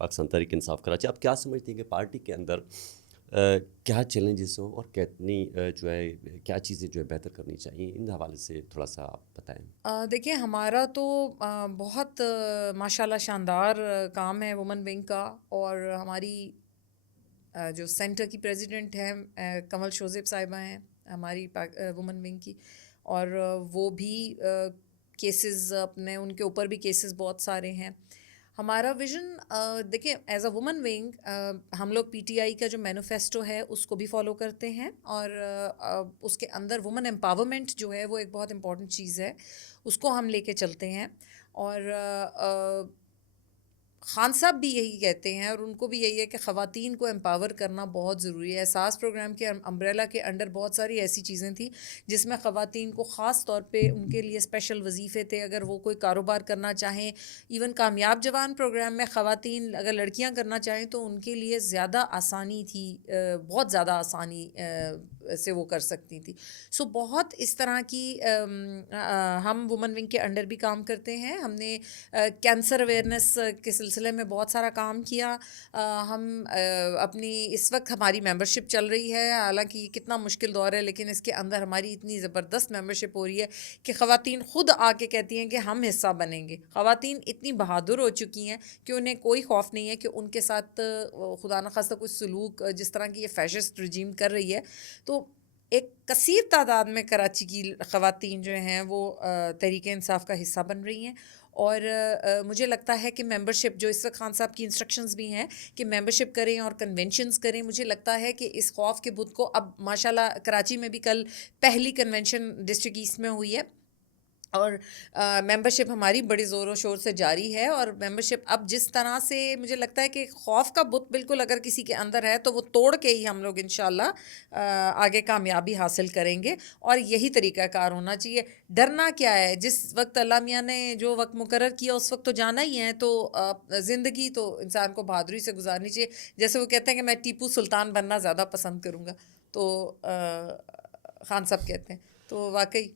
پاکستان تحریک انصاف کراچی, آپ کیا سمجھتے ہیں کہ پارٹی کے اندر کیا چیلنجز ہوں اور کتنی جو ہے کیا چیزیں جو ہے بہتر کرنی چاہیے؟ ان حوالے سے تھوڑا سا آپ بتائیں. دیکھیں, ہمارا تو بہت ماشاءاللہ شاندار کام ہے وومن ونگ کا, اور ہماری جو سینٹر کی پریزیڈنٹ ہیں کمل شوزیب صاحبہ ہیں ہماری وومن ونگ کی, اور وہ بھی کیسز اپنے, ان کے اوپر بھی کیسز بہت سارے ہیں. ہمارا ویژن دیکھیں, ایز اے وومن ونگ ہم لوگ پی ٹی آئی کا جو مینیفیسٹو ہے اس کو بھی فالو کرتے ہیں, اور اس کے اندر وومن امپاورمنٹ جو ہے وہ ایک بہت امپورٹنٹ چیز ہے, اس کو ہم لے کے چلتے ہیں. اور خان صاحب بھی یہی کہتے ہیں, اور ان کو بھی یہی ہے کہ خواتین کو امپاور کرنا بہت ضروری ہے. احساس پروگرام کے امبریلا کے انڈر بہت ساری ایسی چیزیں تھیں جس میں خواتین کو خاص طور پہ ان کے لیے اسپیشل وظیفے تھے. اگر وہ کوئی کاروبار کرنا چاہیں, ایون کامیاب جوان پروگرام میں خواتین اگر لڑکیاں کرنا چاہیں تو ان کے لیے زیادہ آسانی تھی, بہت زیادہ آسانی سے وہ کر سکتی تھی. سو بہت اس طرح کی ہم وومن ونگ کے انڈر بھی کام کرتے ہیں. ہم نے کینسر اویئرنیس کے سلسلے میں بہت سارا کام کیا. ہم اپنی اس وقت ہماری ممبرشپ چل رہی ہے, حالانکہ یہ کتنا مشکل دور ہے, لیکن اس کے اندر ہماری اتنی زبردست ممبرشپ ہو رہی ہے کہ خواتین خود آ کے کہتی ہیں کہ ہم حصہ بنیں گے. خواتین اتنی بہادر ہو چکی ہیں کہ انہیں کوئی خوف نہیں ہے کہ ان کے ساتھ خدا نخواستہ کوئی سلوک جس طرح کی یہ فیشسٹ رجیم کر رہی ہے. تو ایک کثیر تعداد میں کراچی کی خواتین جو ہیں وہ تحریک انصاف کا حصہ بن رہی ہیں, اور مجھے لگتا ہے کہ ممبرشپ جو اس وقت خان صاحب کی انسٹرکشنز بھی ہیں کہ ممبرشپ کریں اور کنونشنز کریں, مجھے لگتا ہے کہ اس خوف کے بت کو اب ماشاءاللہ کراچی میں بھی کل پہلی کنونشن ڈسٹرکٹ ایسٹ میں ہوئی ہے, اور ممبرشپ ہماری بڑی زور و شور سے جاری ہے. اور ممبرشپ اب جس طرح سے مجھے لگتا ہے کہ خوف کا بت بالکل اگر کسی کے اندر ہے تو وہ توڑ کے ہی ہم لوگ انشاءاللہ آگے کامیابی حاصل کریں گے. اور یہی طریقہ کار ہونا چاہیے. ڈرنا کیا ہے, جس وقت اللہ میاں نے جو وقت مقرر کیا اس وقت تو جانا ہی ہے. تو زندگی تو انسان کو بہادری سے گزارنی چاہیے. جیسے وہ کہتے ہیں کہ میں ٹیپو سلطان بننا زیادہ پسند کروں گا, تو خان صاحب کہتے ہیں, تو واقعی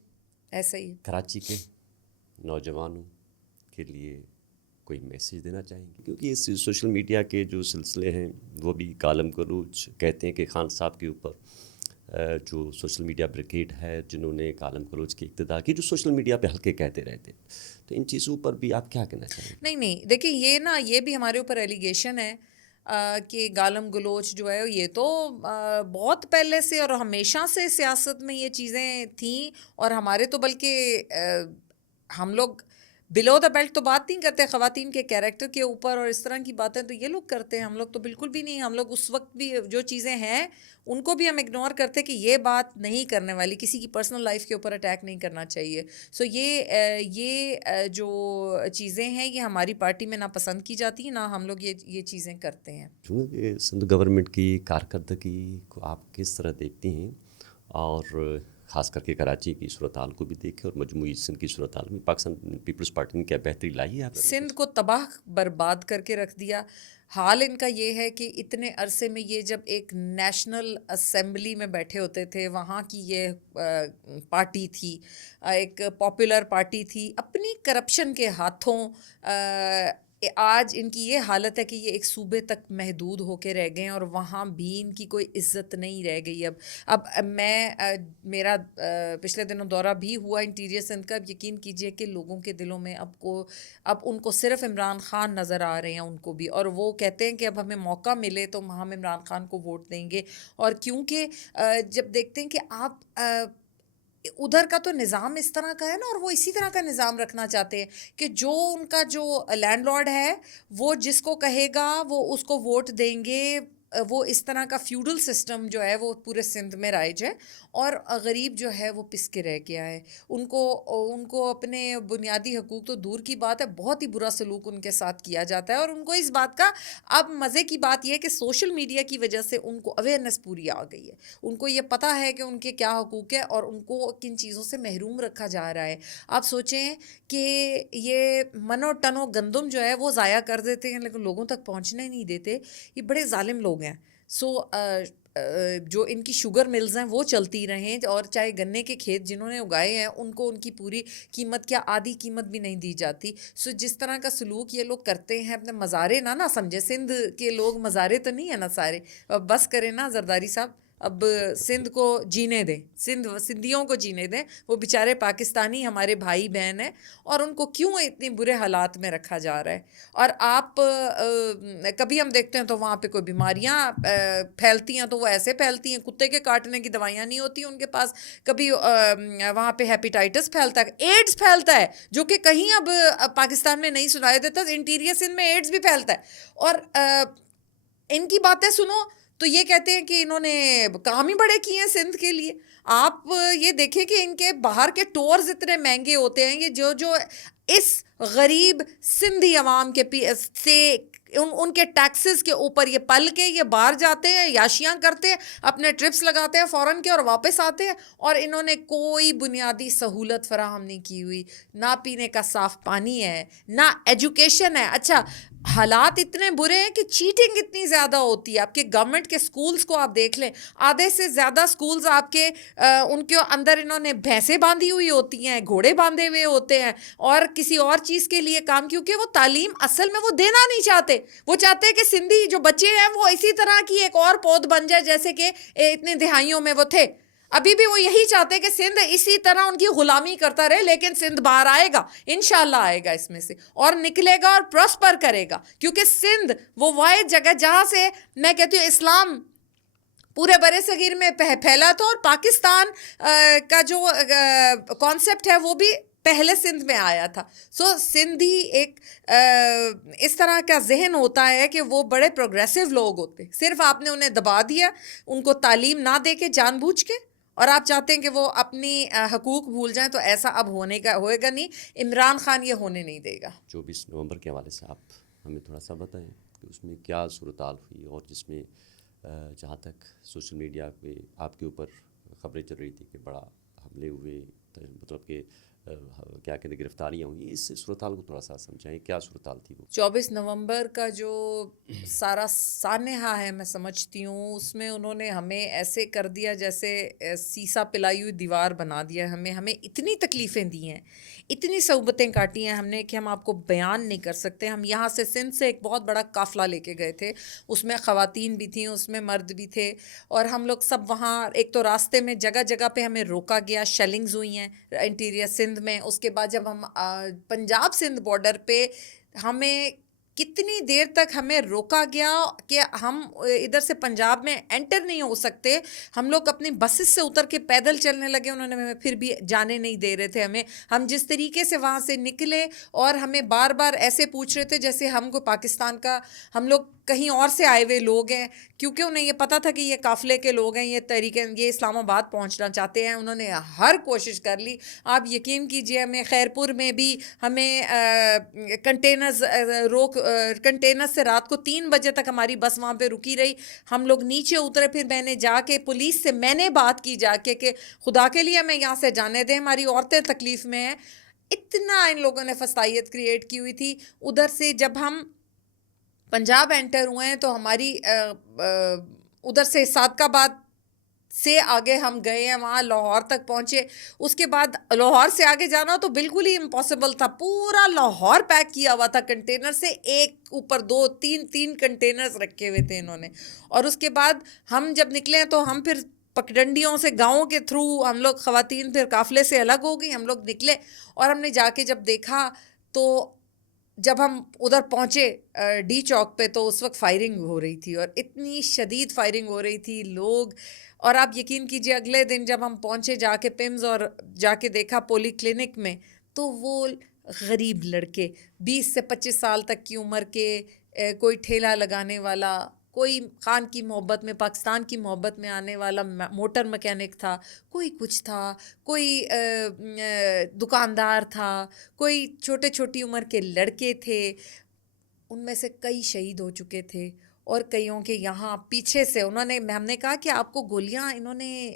ایسا ہی. کراچی کے نوجوانوں کے لیے کوئی میسیج دینا چاہیں گے؟ کیونکہ یہ سوشل میڈیا کے جو سلسلے ہیں وہ بھی کالم گلوچ کہتے ہیں کہ خان صاحب کے اوپر جو سوشل میڈیا بریگیڈ ہے جنہوں نے کالم گلوچ کی ابتدا کی, جو سوشل میڈیا پہ ہلکے کہتے رہتے, تو ان چیزوں پر بھی آپ کیا کہنا چاہیں گے؟ نہیں, دیکھیں, یہ بھی ہمارے اوپر ایلیگیشن ہے. کہ گالم گلوچ جو ہے یہ تو بہت پہلے سے اور ہمیشہ سے سیاست میں یہ چیزیں تھیں، اور ہمارے تو بلکہ ہم لوگ بلو دا بیلٹ تو بات نہیں کرتے خواتین کے کیریکٹر کے اوپر اور اس طرح کی باتیں تو یہ لوگ کرتے ہیں، ہم لوگ تو بالکل بھی نہیں. ہم لوگ اس وقت بھی جو چیزیں ہیں ان کو بھی ہم اگنور کرتے کہ یہ بات نہیں کرنے والی، کسی کی پرسنل لائف کے اوپر اٹیک نہیں کرنا چاہیے. سو یہ جو چیزیں ہیں یہ ہماری پارٹی میں نہ پسند کی جاتی ہیں، نہ ہم لوگ یہ چیزیں کرتے ہیں. چونکہ سندھ گورنمنٹ کی کارکردگی کو آپ کس طرح دیکھتی ہیں، اور خاص کر کے کراچی کی صورتحال کو بھی دیکھیں اور مجموعی سندھ کی صورتحال میں پاکستان پیپلز پارٹی نے کیا بہتری لائی ہے؟ سندھ کو تباہ برباد کر کے رکھ دیا. حال ان کا یہ ہے کہ اتنے عرصے میں یہ جب ایک نیشنل اسمبلی میں بیٹھے ہوتے تھے، وہاں کی یہ پارٹی تھی، ایک پاپولر پارٹی تھی، اپنی کرپشن کے ہاتھوں آج ان کی یہ حالت ہے کہ یہ ایک صوبے تک محدود ہو کے رہ گئے ہیں، اور وہاں بھی ان کی کوئی عزت نہیں رہ گئی. اب میرا پچھلے دنوں دورہ بھی ہوا انٹیریئر سندھ کا. اب یقین کیجئے کہ لوگوں کے دلوں میں اب ان کو صرف عمران خان نظر آ رہے ہیں، ان کو بھی، اور وہ کہتے ہیں کہ اب ہمیں موقع ملے تو ہم عمران خان کو ووٹ دیں گے. اور کیونکہ جب دیکھتے ہیں کہ آپ ادھر کا تو نظام اس طرح کا ہے نا، اور وہ اسی طرح کا نظام رکھنا چاہتے ہیں کہ جو ان کا جو لینڈ لارڈ ہے وہ جس کو کہے گا وہ اس کو ووٹ دیں گے. وہ اس طرح کا فیوڈل سسٹم جو ہے وہ پورے سندھ میں رائج ہے، اور غریب جو ہے وہ پس کے رہ گیا ہے. ان کو اپنے بنیادی حقوق تو دور کی بات ہے، بہت ہی برا سلوک ان کے ساتھ کیا جاتا ہے. اور ان کو اس بات کا اب مزے کی بات یہ ہے کہ سوشل میڈیا کی وجہ سے ان کو اویئرنیس پوری آ گئی ہے. ان کو یہ پتہ ہے کہ ان کے کیا حقوق ہے اور ان کو کن چیزوں سے محروم رکھا جا رہا ہے. آپ سوچیں کہ یہ منو ٹنو گندم جو ہے وہ ضائع کر دیتے ہیں لیکن لوگوں تک پہنچنے نہیں دیتے. یہ بڑے ظالم لوگ ہیں. سو جو ان کی شوگر ملز ہیں وہ چلتی رہیں، اور چاہے گنے کے کھیت جنہوں نے اگائے ہیں ان کو ان کی پوری قیمت کیا آدھی قیمت بھی نہیں دی جاتی. سو جس طرح کا سلوک یہ لوگ کرتے ہیں، اپنے مزارے نہ سمجھے. سندھ کے لوگ مزارے تو نہیں ہیں نا سارے. بس کریں نا زرداری صاحب، اب سندھ کو جینے دیں، سندھیوں کو جینے دیں. وہ بیچارے پاکستانی ہمارے بھائی بہن ہیں، اور ان کو کیوں اتنے برے حالات میں رکھا جا رہا ہے. اور آپ کبھی ہم دیکھتے ہیں تو وہاں پہ کوئی بیماریاں پھیلتی ہیں تو وہ ایسے پھیلتی ہیں، کتے کے کاٹنے کی دوائیاں نہیں ہوتی ان کے پاس. کبھی وہاں پہ ہیپیٹائٹس پھیلتا ہے، ایڈز پھیلتا ہے، جو کہ کہیں اب پاکستان میں نہیں سنائی دیتا. انٹیریئر سندھ میں ایڈز بھی پھیلتا ہے. اور ان کی باتیں سنو تو یہ کہتے ہیں کہ انہوں نے کام ہی بڑے کیے ہیں سندھ کے لیے. آپ یہ دیکھیں کہ ان کے باہر کے ٹورز اتنے مہنگے ہوتے ہیں. یہ جو اس غریب سندھی عوام کے سے ان کے ٹیکسز کے اوپر یہ پل کے یہ باہر جاتے ہیں، یاشیاں کرتے ہیں، اپنے ٹرپس لگاتے ہیں فوراً کے اور واپس آتے ہیں، اور انہوں نے کوئی بنیادی سہولت فراہم نہیں کی ہوئی. نہ پینے کا صاف پانی ہے، نہ ایجوکیشن ہے. اچھا، حالات اتنے برے ہیں کہ چیٹنگ اتنی زیادہ ہوتی ہے. آپ کے گورنمنٹ کے سکولز کو آپ دیکھ لیں، آدھے سے زیادہ سکولز آپ کے ان کے اندر انہوں نے بھینسیں باندھی ہوئی ہوتی ہیں، گھوڑے باندھے ہوئے ہوتے ہیں، اور کسی اور چیز کے لیے کام، کیونکہ وہ تعلیم اصل میں وہ دینا نہیں چاہتے. وہ چاہتے ہیں کہ سندھی جو بچے ہیں وہ اسی طرح کی ایک اور پود بن جائے جیسے کہ اتنے دہائیوں میں وہ تھے. ابھی بھی وہ یہی چاہتے ہیں کہ سندھ اسی طرح ان کی غلامی کرتا رہے. لیکن سندھ باہر آئے گا، انشاءاللہ آئے گا اس میں سے، اور نکلے گا اور پراسپر کرے گا. کیونکہ سندھ وہ واحد جگہ جہاں سے میں کہتی ہوں اسلام پورے برے صغیر میں پھیلا تھا، اور پاکستان کا جو کانسیپٹ ہے وہ بھی پہلے سندھ میں آیا تھا. سو سندھی ایک اس طرح کا ذہن ہوتا ہے کہ وہ بڑے پروگریسو لوگ ہوتے، صرف آپ نے انہیں دبا دیا، ان کو تعلیم نہ دے کے جان بوجھ کے، اور آپ چاہتے ہیں کہ وہ اپنی حقوق بھول جائیں. تو ایسا اب ہوئے گا نہیں. عمران خان یہ ہونے نہیں دے گا. 24 نومبر کے حوالے سے آپ ہمیں تھوڑا سا بتائیں کہ اس میں کیا صورتحال ہوئی، اور جس میں جہاں تک سوشل میڈیا پہ آپ کے اوپر خبریں چل رہی تھی کہ بڑا حملے ہوئے، مطلب کہ کیا کہتے ہیں گرفتاریاں ہوئی، اس صورتحال کو تھوڑا سا سمجھائیں، کیا صورتحال تھی وہ؟ 24 نومبر کا جو سارا سانحہ ہے میں سمجھتی ہوں اس میں انہوں نے ہمیں ایسے کر دیا جیسے سیسا پلائی ہوئی دیوار بنا دیا. ہمیں اتنی تکلیفیں دی ہیں، اتنی صعوبتیں کاٹی ہیں ہم نے کہ ہم آپ کو بیان نہیں کر سکتے. ہم یہاں سے سندھ سے ایک بہت بڑا قافلہ لے کے گئے تھے، اس میں خواتین بھی تھیں، اس میں مرد بھی تھے، اور ہم لوگ سب وہاں ایک تو راستے میں جگہ جگہ پہ ہمیں روکا گیا، شیلنگز ہوئی ہیں انٹیریئر سندھ میں. اس کے بعد جب ہم پنجاب سندھ بارڈر پہ ہمیں کتنی دیر تک ہمیں روکا گیا کہ ہم ادھر سے پنجاب میں انٹر نہیں ہو سکتے. ہم لوگ اپنی بسز سے اتر کے پیدل چلنے لگے, انہوں نے ہمیں پھر بھی جانے نہیں دے رہے تھے ہمیں. ہم جس طریقے سے وہاں سے نکلے اور ہمیں بار بار ایسے پوچھ رہے تھے جیسے ہم کو پاکستان کا, ہم لوگ کہیں اور سے آئے ہوئے لوگ ہیں, کیونکہ انہیں یہ پتہ تھا کہ یہ قافلے کے لوگ ہیں, یہ اسلام آباد پہنچنا چاہتے ہیں. انہوں نے ہر کوشش کر لی. آپ یقین کیجئے ہمیں خیرپور میں بھی ہمیں کنٹینرز سے رات کو 3 بجے تک ہماری بس وہاں پہ رکی رہی. ہم لوگ نیچے اترے, پھر میں نے جا کے پولیس سے میں نے بات کی جا کے کہ خدا کے لیے ہمیں یہاں سے جانے دیں, ہماری عورتیں تکلیف میں ہیں. اتنا ان لوگوں نے فسادیت کریٹ کی ہوئی تھی. ادھر سے جب ہم پنجاب انٹر ہوئے ہیں تو ہماری ادھر سے صادق آباد سے آگے ہم گئے ہیں, وہاں لاہور تک پہنچے. اس کے بعد لاہور سے آگے جانا تو بالکل ہی امپاسبل تھا, پورا لاہور پیک کیا ہوا تھا کنٹینر سے, ایک اوپر 2 3 کنٹینرز رکھے ہوئے تھے انہوں نے. اور اس کے بعد ہم جب نکلے تو ہم پھر پگڈنڈیوں سے گاؤں کے تھرو ہم لوگ خواتین پھر قافلے سے الگ ہو گئی. ہم لوگ نکلے اور ہم نے جا کے جب دیکھا تو جب ہم ادھر پہنچے ڈی چوک پہ تو اس وقت فائرنگ ہو رہی تھی, اور اتنی شدید فائرنگ ہو رہی تھی لوگ. اور آپ یقین کیجئے اگلے دن جب ہم پہنچے جا کے پمز اور جا کے دیکھا پولی کلینک میں, تو وہ غریب لڑکے 20 سے 25 سال تک کی عمر کے, کوئی ٹھیلا لگانے والا, کوئی خان کی محبت میں پاکستان کی محبت میں آنے والا موٹر مکینک تھا, کوئی کچھ تھا, کوئی دکاندار تھا, کوئی چھوٹی عمر کے لڑکے تھے. ان میں سے کئی شہید ہو چکے تھے اور کئیوں کے یہاں پیچھے سے ہم نے کہا کہ آپ کو گولیاں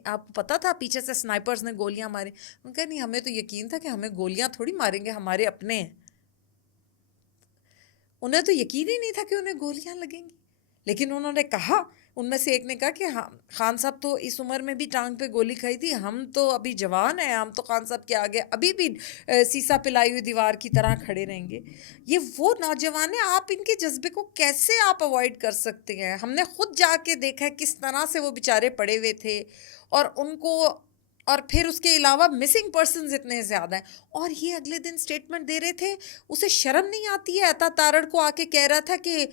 آپ کو پتہ تھا پیچھے سے سنائپرز نے گولیاں ماری؟ ان کا نہیں, ہمیں تو یقین تھا کہ ہمیں گولیاں تھوڑی ماریں گے, ہمارے اپنے ہیں. انہیں تو یقین ہی نہیں تھا کہ انہیں گولیاں لگیں گی. لیکن انہوں نے کہا, ان میں سے ایک نے کہا کہ ہاں خان صاحب تو اس عمر میں بھی ٹانگ پہ گولی کھائی تھی, ہم تو ابھی جوان ہیں, ہم تو خان صاحب کے آگے ابھی بھی سیسا پلائی ہوئی دیوار کی طرح کھڑے رہیں گے. یہ وہ نوجوان ہیں, آپ ان کے جذبے کو کیسے آپ اوائڈ کر سکتے ہیں؟ ہم نے خود جا کے دیکھا کس طرح سے وہ بیچارے پڑے ہوئے تھے, اور ان کو, اور پھر اس کے علاوہ مسنگ پرسنز اتنے زیادہ ہیں. اور یہ اگلے دن سٹیٹمنٹ دے رہے تھے, اسے شرم نہیں آتی ہے؟ عطا تارڑ کو آ کے کہہ رہا تھا کہ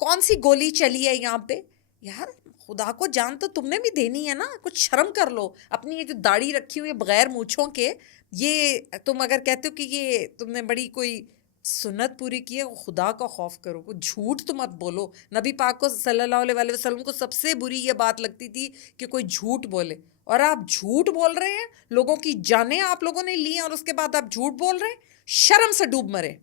کون سی گولی چلی ہے یہاں پہ. یار خدا کو جان تو تم نے بھی دینی ہے نا, کچھ شرم کر لو. اپنی یہ جو داڑھی رکھی ہوئی ہے بغیر مونچھوں کے, یہ تم اگر کہتے ہو کہ یہ تم نے بڑی کوئی سنت پوری کی ہے, خدا کا خوف کرو, کوئی جھوٹ تو مت بولو. نبی پاک کو صلی اللہ علیہ وسلم کو سب سے بری یہ بات لگتی تھی کہ کوئی جھوٹ بولے, اور آپ جھوٹ بول رہے ہیں, لوگوں کی جانیں آپ لوگوں نے لی ہیں اور اس کے بعد آپ جھوٹ بول رہے ہیں. شرم سے ڈوب مرے.